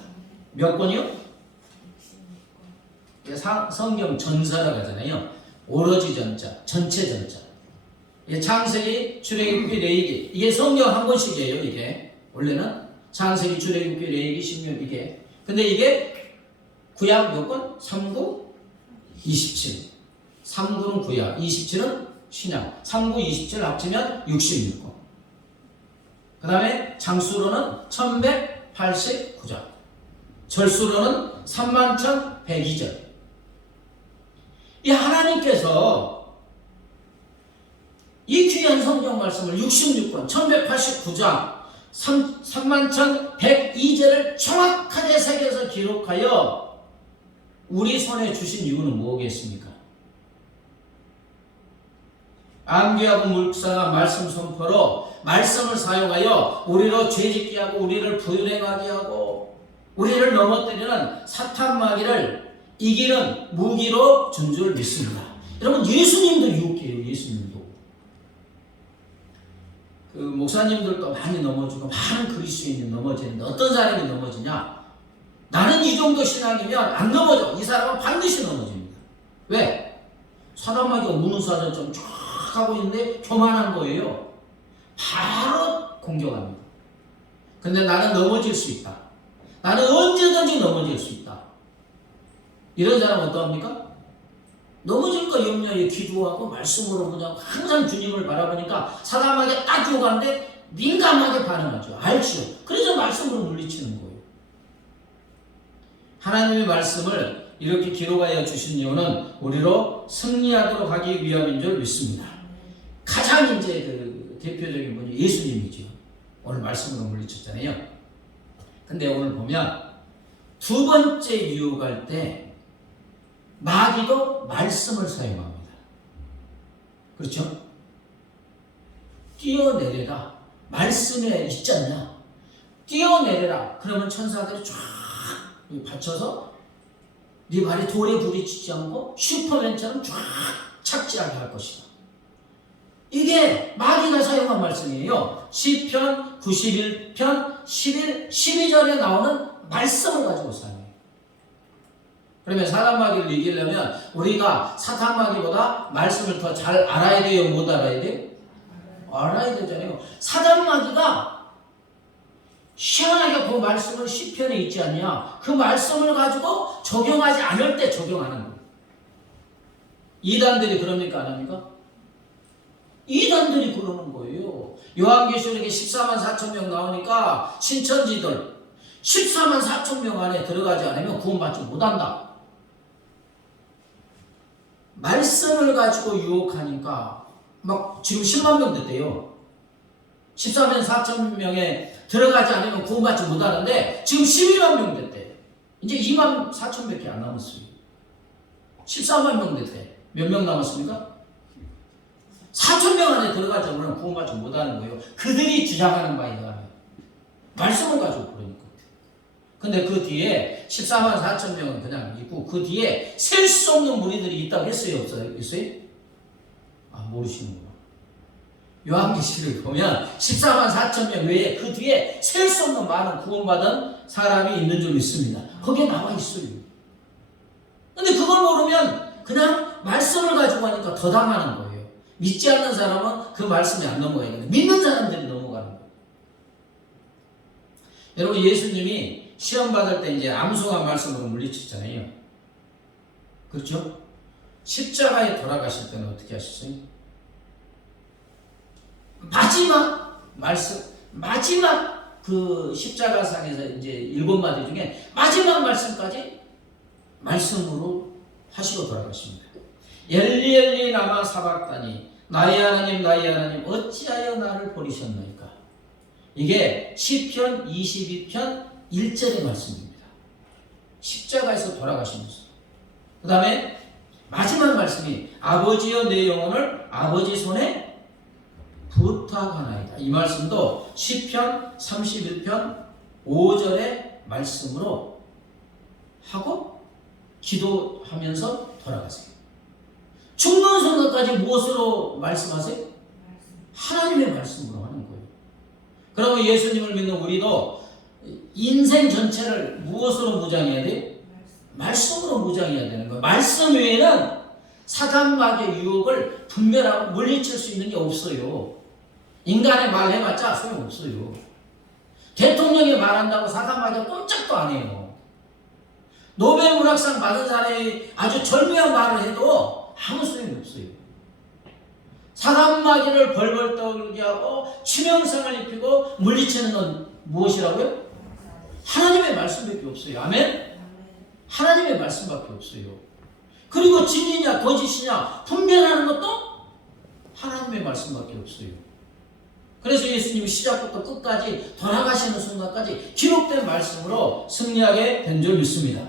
몇 권이요? 성경 전사라고 하잖아요. 오로지 전자, 전체 전자. 창세기, 출애굽기, 레위기. 이게 성경 한 권씩이에요. 이게 원래는 창세기, 출애굽기, 레위기, 신명 이게. 근데 이게 구약 몇 권? 3구 27. 3구는 구약, 27은 신약. 3구 27 합치면 66권. 그 다음에 장수로는 1189장. 절수로는 31,102절. 이 하나님께서 이 귀한 성경 말씀을 66권, 1189장, 31,102절을 정확하게 새겨서 기록하여 우리 손에 주신 이유는 뭐겠습니까? 암기하고 묵상한 말씀 선포로 말씀을 사용하여 우리로 죄짓게 하고 우리를 불행하게 하고 우리를 넘어뜨리는 사탄마귀를 이기는 무기로 준 줄 믿습니다. 여러분 예수님도 유혹해요. 예수님도. 그 목사님들도 많이 넘어지고 많은 그리스도인이 넘어지는데 어떤 사람이 넘어지냐? 나는 이 정도 신앙이면 안 넘어져. 이 사람은 반드시 넘어집니다. 왜? 사단마귀가 우는 사자처럼 쫙 하고 있는데 교만한 거예요. 바로 공격합니다. 근데 나는 넘어질 수 있다. 나는 언제든지 넘어질 수 있다. 이런 사람은 어떠합니까? 넘어질 거 염려에 기도하고 말씀으로 그냥 항상 주님을 바라보니까 사람에게 딱 유혹하는데 민감하게 반응하죠. 알죠. 그래서 말씀으로 물리치는 거예요. 하나님의 말씀을 이렇게 기록하여 주신 이유는 우리로 승리하도록 하기 위함인 줄 믿습니다. 가장 이제 그 대표적인 분이 예수님이죠. 오늘 말씀으로 물리쳤잖아요. 근데 오늘 보면 두 번째 유혹할 때 마귀도 말씀을 사용합니다. 그렇죠? 뛰어내려라. 말씀에 있지 않냐? 뛰어내려라. 그러면 천사들이 쫙 받쳐서 네 발이 돌에 부딪히지 않고 슈퍼맨처럼 쫙 착지하게 할 것이다. 이게 마귀가 사용한 말씀이에요. 시편 91편 12절에 나오는 말씀을 가지고 사용해요. 그러면 사단 마귀를 이기려면 우리가 사단 마귀보다 말씀을 더 잘 알아야 돼요? 못 알아야 돼요? 알아야 되잖아요. 사단 마귀가 희한하게 그 말씀은 시편에 있지 않냐? 그 말씀을 가지고 적용하지 않을 때 적용하는 거예요. 이단들이 그럽니까? 안 합니까? 이단들이 그러는 거예요. 요한계시록에 14만 4천 명 나오니까 신천지들 14만 4천 명 안에 들어가지 않으면 구원받지 못한다. 말씀을 가지고 유혹하니까 막 지금 10만 명 됐대요. 14만 4천 명에 들어가지 않으면 구원받지 못하는데 지금 12만 명 됐대. 이제 2만 4천 밖에 안 남았어요. 14만 명 됐대. 몇 명 남았습니까? 4천 명 안에 들어가지 않으면 구원받지 못하는 거예요. 그들이 주장하는 바에 의하면. 말씀을 가지고 그러니까. 근데 그 뒤에 14만 4천 명은 그냥 있고 그 뒤에 셀 수 없는 무리들이 있다고 했어요? 없어요? 있어요? 아, 모르시는구나. 요한계시를 보면 14만 4천 명 외에 그 뒤에 셀 수 없는 많은 구원받은 사람이 있는 줄 믿습니다. 거기에 나와 있어요. 근데 그걸 모르면 그냥 말씀을 가지고 하니까 더 당하는 거예요. 믿지 않는 사람은 그 말씀이 안 넘어가요. 믿는 사람들이 넘어가는 거예요. 여러분, 예수님이 시험 받을 때 이제 암송한 말씀으로 물리쳤잖아요. 그렇죠? 십자가에 돌아가실 때는 어떻게 하셨어요? 마지막 말씀, 마지막 그 십자가상에서 이제 7마디 중에 마지막 말씀까지 말씀으로 하시고 돌아가십니다. 엘리 엘리 라마 사박다니 나의 하나님 어찌하여 나를 버리셨나이까. 이게 시편 22편 1절의 말씀입니다. 십자가에서 돌아가시면서. 그 다음에 마지막 말씀이 아버지여 내 영혼을 아버지 손에 부탁하나이다. 이 말씀도 시편 31편 5절의 말씀으로 하고 기도하면서 돌아가세요. 죽는 순간까지 무엇으로 말씀하세요? 하나님의 말씀으로 하는 거예요. 그러면 예수님을 믿는 우리도 인생 전체를 무엇으로 무장해야 돼요? 말씀으로 무장해야 되는 거예요. 말씀 외에는 사단 마귀의 유혹을 분별하고 물리칠 수 있는 게 없어요. 인간의 말 해봤자 소용없어요. 대통령이 말한다고 사단 마귀가 꼼짝도 안 해요. 노벨 문학상 받은 사람이 아주 절묘한 말을 해도 아무 소용이 없어요. 사단 마귀를 벌벌 떨게 하고 치명상을 입히고 물리치는 건 무엇이라고요? 하나님의 말씀밖에 없어요. 아멘? 하나님의 말씀밖에 없어요. 그리고 진리냐 거짓이냐 분별하는 것도 하나님의 말씀밖에 없어요. 그래서 예수님이 시작부터 끝까지 돌아가시는 순간까지 기록된 말씀으로 승리하게 된 줄 믿습니다.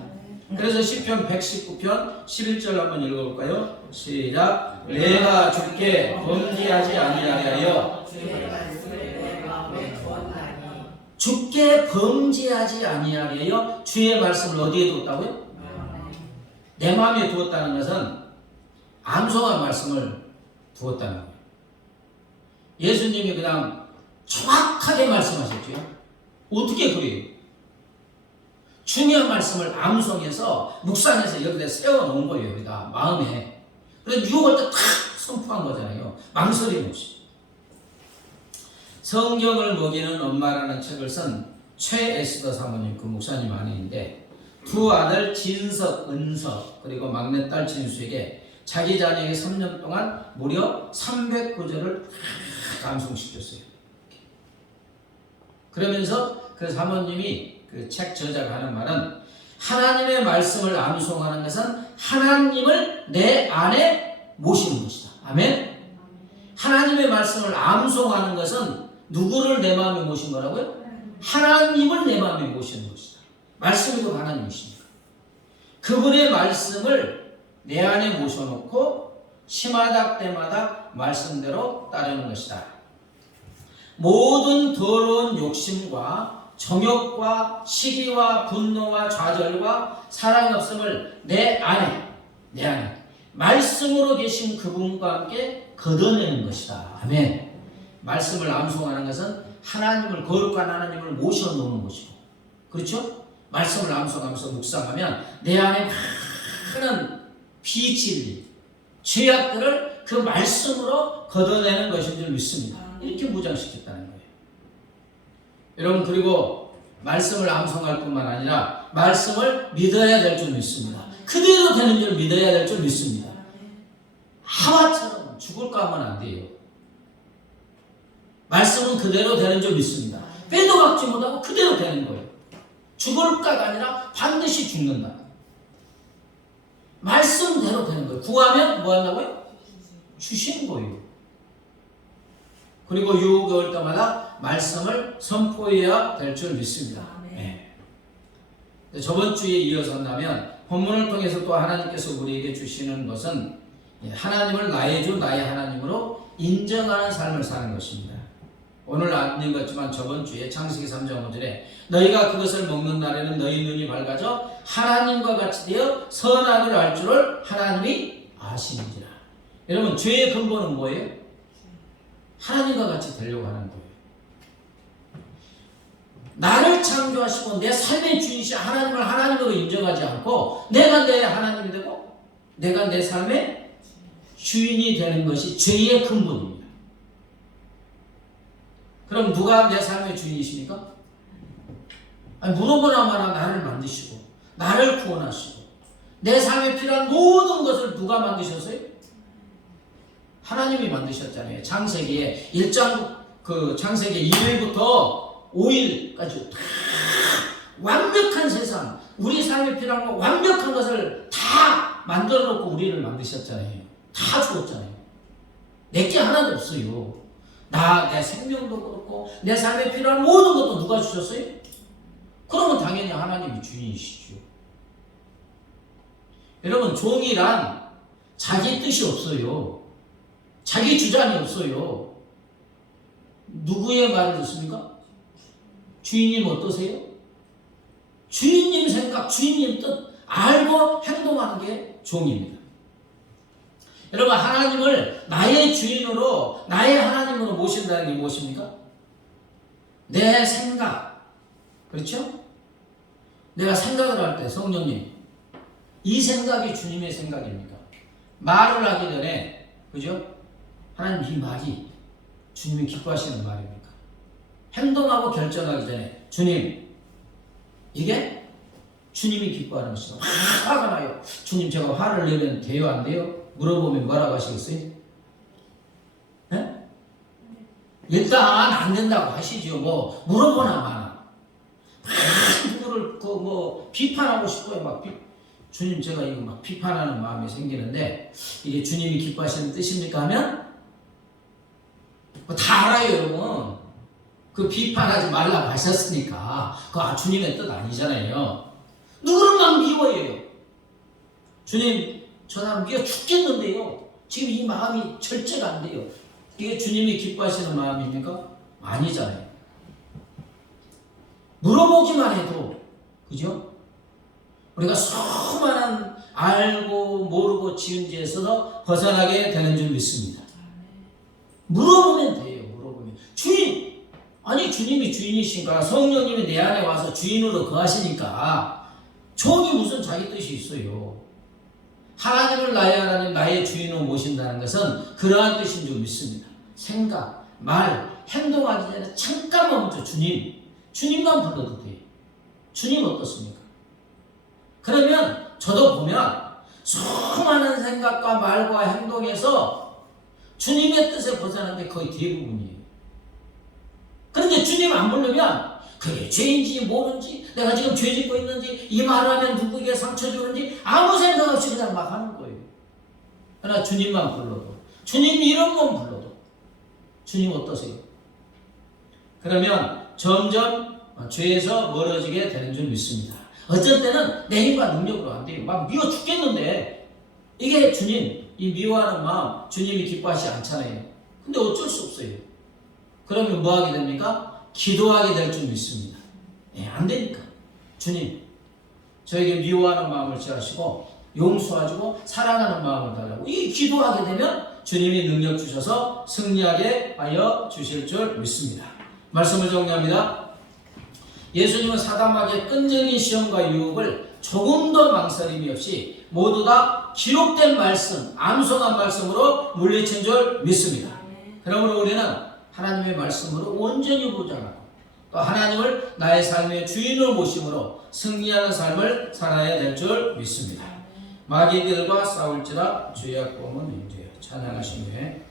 그래서 시편 119편 11절 한번 읽어볼까요? 시작. 내가 주께 범죄하지 아니하여 주께 범죄하지 아니하여 주의 말씀을 어디에 두었다고요? 내 마음에 두었다는 것은 암송한 말씀을 두었다는 거예요. 예수님이 그냥 정확하게 말씀하셨죠. 어떻게 그래요? 중요한 말씀을 암송해서 묵상해서 여기다 세워놓은 거예요. 여기다 마음에. 그래서 유혹할 때 탁 선포한 거잖아요. 망설임 없이. 성경을 먹이는 엄마라는 책을 쓴 최에스더 사모님, 그 목사님 아내인데 두 아들 진석, 은석 그리고 막내딸 진수에게 자기 자녀에게 3년 동안 무려 309절을 암송시켰어요. 그러면서 그 사모님이 그 책 저자가 하는 말은 하나님의 말씀을 암송하는 것은 하나님을 내 안에 모시는 것이다. 아멘? 하나님의 말씀을 암송하는 것은 누구를 내 마음에 모신 거라고요? 하나님을 내 마음에 모시는 것이다. 말씀이고 하나님이십니다. 그분의 말씀을 내 안에 모셔놓고 시마다 때마다 말씀대로 따르는 것이다. 모든 더러운 욕심과 정욕과 시기와 분노와 좌절과 사랑 없음을 내 안에 말씀으로 계신 그분과 함께 걷어내는 것이다. 아멘. 말씀을 암송하는 것은 하나님을, 거룩한 하나님을 모셔놓는 것이고, 그렇죠? 말씀을 암송하면서 묵상하면 내 안에 많은 비진리, 죄악들을 그 말씀으로 걷어내는 것인 줄 믿습니다. 이렇게 무장시켰다는 거예요. 여러분, 그리고 말씀을 암송할 뿐만 아니라 말씀을 믿어야 될 줄 믿습니다. 그대로 되는 줄 믿어야 될 줄 믿습니다. 하와처럼 죽을까 하면 안 돼요. 말씀은 그대로 되는 줄 믿습니다. 빼도 박지 못하고 그대로 되는 거예요. 죽을까가 아니라 반드시 죽는다. 말씀대로 되는 거예요. 구하면 뭐 한다고요? 주시는 거예요. 그리고 6개월 동안마다 말씀을 선포해야 될 줄 믿습니다. 네. 저번 주에 이어선다면 본문을 통해서 또 하나님께서 우리에게 주시는 것은 하나님을 나의 주, 나의 하나님으로 인정하는 삶을 사는 것입니다. 오늘 안 읽었지만 저번 주에 창세기 3장 5절에 너희가 그것을 먹는 날에는 너희 눈이 밝아져 하나님과 같이 되어 선악을 알 줄을 하나님이 아시는지라. 여러분, 죄의 근본은 뭐예요? 하나님과 같이 되려고 하는 거예요. 나를 창조하시고 내 삶의 주인이신 하나님을 하나님으로 인정하지 않고 내가 내 하나님이 되고 내가 내 삶의 주인이 되는 것이 죄의 근본입니다. 그럼 누가 내 삶의 주인이십니까? 물어보나마나 나를 만드시고 나를 구원하시고 내 삶에 필요한 모든 것을 누가 만드셨어요? 하나님이 만드셨잖아요. 창세기에 1장 창세기 2회부터 5일까지 다 완벽한 세상, 우리 삶에 필요한 거 완벽한 것을 다 만들어 놓고 우리를 만드셨잖아요. 다 주었잖아요. 내게 하나도 없어요. 내 생명도 그렇고 내 삶에 필요한 모든 것도 누가 주셨어요? 그러면 당연히 하나님이 주인이시죠. 여러분, 종이란 자기 뜻이 없어요. 자기 주장이 없어요. 누구의 말을 듣습니까? 주인님 어떠세요? 주인님 생각, 주인님 뜻 알고 행동하는 게 종입니다. 여러분, 하나님을 나의 주인으로, 나의 하나님으로 모신다는 게 무엇입니까? 내 생각, 그렇죠? 내가 생각을 할 때 성령님, 이 생각이 주님의 생각입니까? 말을 하기 전에, 그죠? 하나님, 이 말이 주님이 기뻐하시는 말입니까? 행동하고 결정하기 전에 주님, 이게 주님이 기뻐하는 것이다. 화가 나요. 주님, 제가 화를 내면 돼요, 안 돼요? 물어보면 뭐라고 하시겠어요? 네? 일단 안 된다고 하시죠. 뭐 물어보나 마나. 누구를 비판하고 싶어요. 주님, 제가 이거 막 비판하는 마음이 생기는데 이게 주님이 기뻐하시는 뜻입니까? 하면 다 알아요, 여러분. 그 비판하지 말라고 하셨으니까 그거 주님의 뜻 아니잖아요. 누구를 막 미워해요. 주님, 저 사람 미워 죽겠는데요. 지금 이 마음이 절제가 안 돼요. 이게 주님이 기뻐하시는 마음입니까? 아니잖아요. 물어보기만 해도, 그죠? 우리가 수많은 알고 모르고 지은 죄에서 벗어나게 되는 줄 믿습니다. 물어보면 돼요. 물어보면. 주인! 아니, 주님이 주인이신가? 성령님이 내 안에 와서 주인으로 거하시니까 종이 무슨 자기 뜻이 있어요. 하나님을 나의 하나님, 나의 주인으로 모신다는 것은 그러한 뜻인 줄 믿습니다. 생각, 말, 행동하기 전에 잠깐만 먼저 주님만 불러도 돼요. 주님 어떻습니까? 그러면 저도 보면 수많은 생각과 말과 행동에서 주님의 뜻에 벗어나는 게 거의 대부분이에요. 그런데 주님 안 부르면 그게 죄인지 모른지, 내가 지금 죄 짓고 있는지, 이 말을 하면 누구에게 상처 주는지 아무 생각 없이 그냥 막 하는 거예요. 그러나 주님만 불러도, 주님 이름만 불러도 주님 어떠세요? 그러면 점점 죄에서 멀어지게 되는 줄 믿습니다. 어쩔 때는 내 힘과 능력으로 안 돼요. 막 미워 죽겠는데 이게 주님, 이 미워하는 마음 주님이 기뻐하지 않잖아요. 근데 어쩔 수 없어요. 그러면 뭐 하게 됩니까? 기도하게 될 줄 믿습니다. 안 되니까. 주님, 저에게 미워하는 마음을 취하시고 용서하시고 사랑하는 마음을 달라고. 이 기도하게 되면 주님이 능력 주셔서 승리하게 하여 주실 줄 믿습니다. 말씀을 정리합니다. 예수님은 사단마귀의 끈질긴 시험과 유혹을 조금도 망설임이 없이 모두 다 기록된 말씀, 암송한 말씀으로 물리친 줄 믿습니다. 그러므로 우리는 하나님의 말씀으로 온전히 보장하고 또 하나님을 나의 삶의 주인으로 모심으로 승리하는 삶을 살아야 될 줄 믿습니다. 마귀들과 싸울지라 주의 악범은 인도여. 찬양하신 후에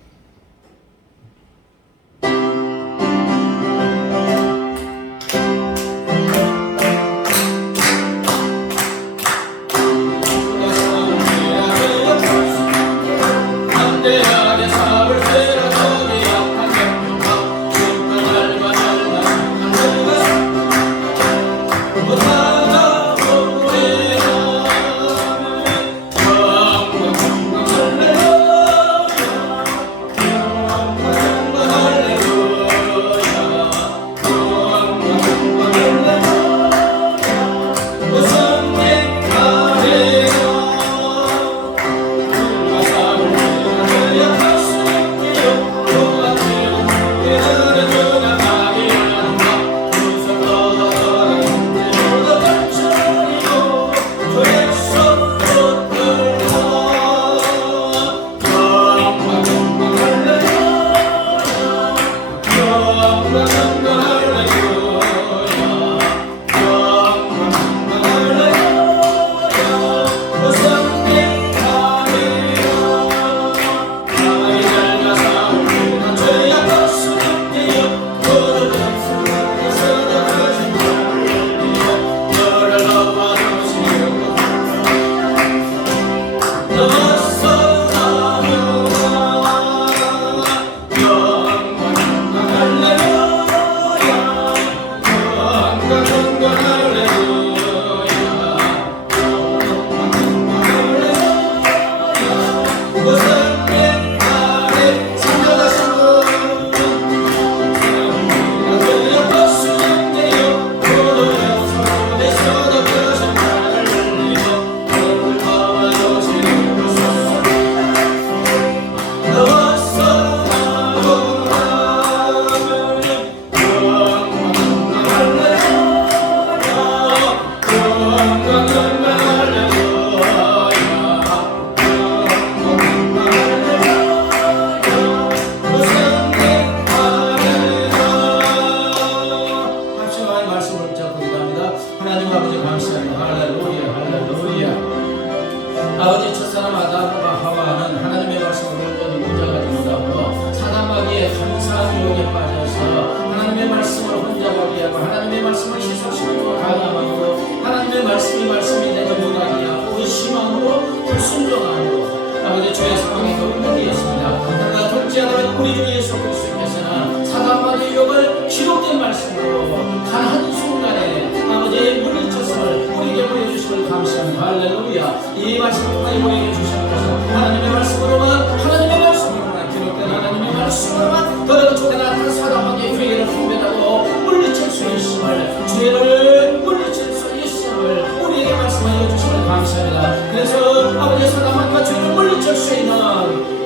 아버지 첫사람 아담과 하와는 하나님의 말씀을 온전히 묵상하지 못하므로 사단마귀의 한산 유혹에 빠져서 하나님의 말씀을 혼자 보게 하고 하나님의 말씀을 희소시키고 강함함으로 하나님의 말씀이 내가 못하게 하고 의심함으로 불순종함으로 아버지 주의 상황에 노릇되었습니다. 그러나 둘째하는 우리 주 예수 그리스도께서는 사단마귀의 유혹을 기록된 말씀으로 단 한순간에 아버지의 물리쳤음을 우리에게 보여주심을 감사합니다. 할렐루야. 이 말씀을 통해 우리에게 주시는 것은 하나님의 말씀으로만 기록된 하나님의 말씀으로만 더러운 족에 나타난 사단마귀의 죄를 분별하고 물리칠 수 있음을 죄를 물리칠 수 있음을 우리에게 말씀하여 주심을 감사합니다. 그래서 아버지 사단마귀와 죄를 물리칠 수 있는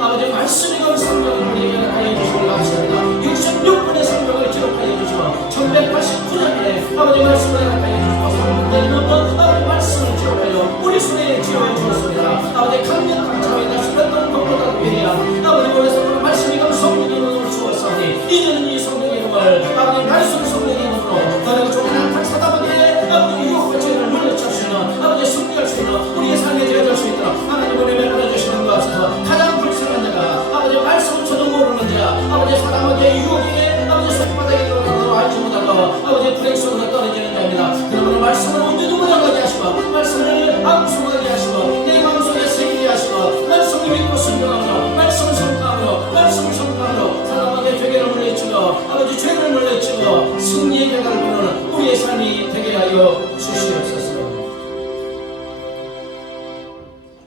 아버지 말씀이 그 성경을 우리에게 나타내 주심을 감사합니다. 66분의 성경을 기록하여 주시고 1189년에 아버지 말씀을 나타내 주시고 3분의 넘는 아버지 말씀을 기록하여 우리 손에 지어해 주었습니다. 아버지 강력한 자위나 수련던 것보다 위대한 아버지 보내서 말씀이 그 성령의 눈을 주었사오니 이제는 이 성령의 눈을 아버지 말씀 성령의 눈으로 너는 조금 약한 사단마귀의 아버지 유혹과 죄를 물리칠 수 있는 아버지 승리할 수 있는 우리의 삶에 되어질 수 있도록 하나님 은혜를 베풀어주시는 것 같아서 가장 불쌍한 자가 아버지 말씀을 저도 모르는 자 아버지 사단마귀의 유혹에 아버지 손바닥에 들어가서 알지 못하고 아버지 불행 속으로 떨어지는 자입니다. 그러므로 말씀을 언제도 못하게 하시고 말씀을 암송하게 하시고 내 마음속에 새기게 하시고 말씀을 믿고 순종하므로 말씀을 성취함으로 사단마귀의 죄를 물리치고 아버지 죄를 물리치고 승리의 결과를 보는 우리의 삶이 되게 하여 주시옵소서.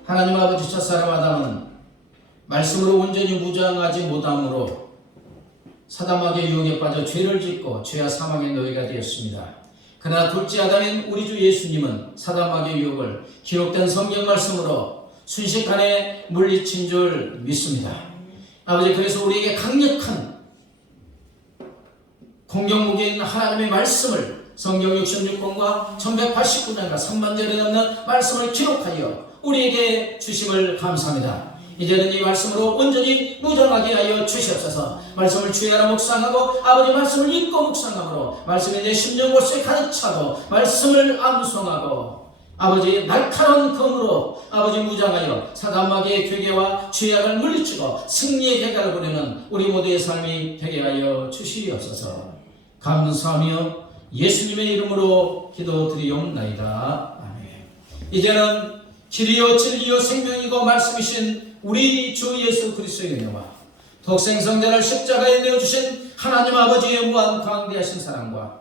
하나님 아버지 첫사람 무장하지 못함으로 사단마귀의 유혹에 빠져 죄를 짓고 죄와 사망의 노예가 되었습니다. 그러나 둘째 아담인 우리 주 예수님은 사단마귀의 유혹을 기록된 성경 말씀으로 순식간에 물리친 줄 믿습니다. 아버지, 그래서 우리에게 강력한 공격무기인 하나님의 말씀을 성경 66권과 1189장과 3만절에 넘는 말씀을 기록하여 우리에게 주심을 감사합니다. 이제는 이 말씀으로 온전히 무장하게 하여 주시옵소서. 말씀을 주의 나라 묵상하고 아버지 말씀을 읽고 묵상함으로 말씀이 내 심령 곳에 가득 차고 말씀을 암송하고 아버지 날카로운 검으로 아버지 무장하여 사단마귀의 괴계와 죄악을 물리치고 승리의 대가를 부리는 우리 모두의 삶이 되게 하여 주시옵소서. 감사하며 예수님의 이름으로 기도드리옵나이다. 아멘. 이제는 길이요 진리요 생명이고 말씀이신 우리 주 예수 그리스도의 은혜와 독생성자를 십자가에 내어주신 하나님 아버지의 무한 광대하신 사랑과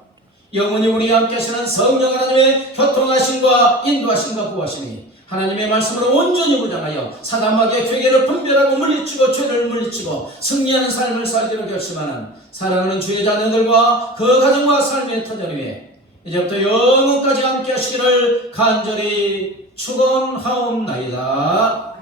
영원히 우리와 함께 하시는 성령 하나님의 교통하심과 인도하심과 구하심이 하나님의 말씀으로 온전히 무장하여 사단마귀의 괴계를 분별하고 물리치고 죄를 물리치고 승리하는 삶을 살기로 결심하는 사랑하는 주의 자녀들과 그 가정과 삶의 터전 위에 이제부터 영원까지 함께 하시기를 간절히 축원하옵나이다.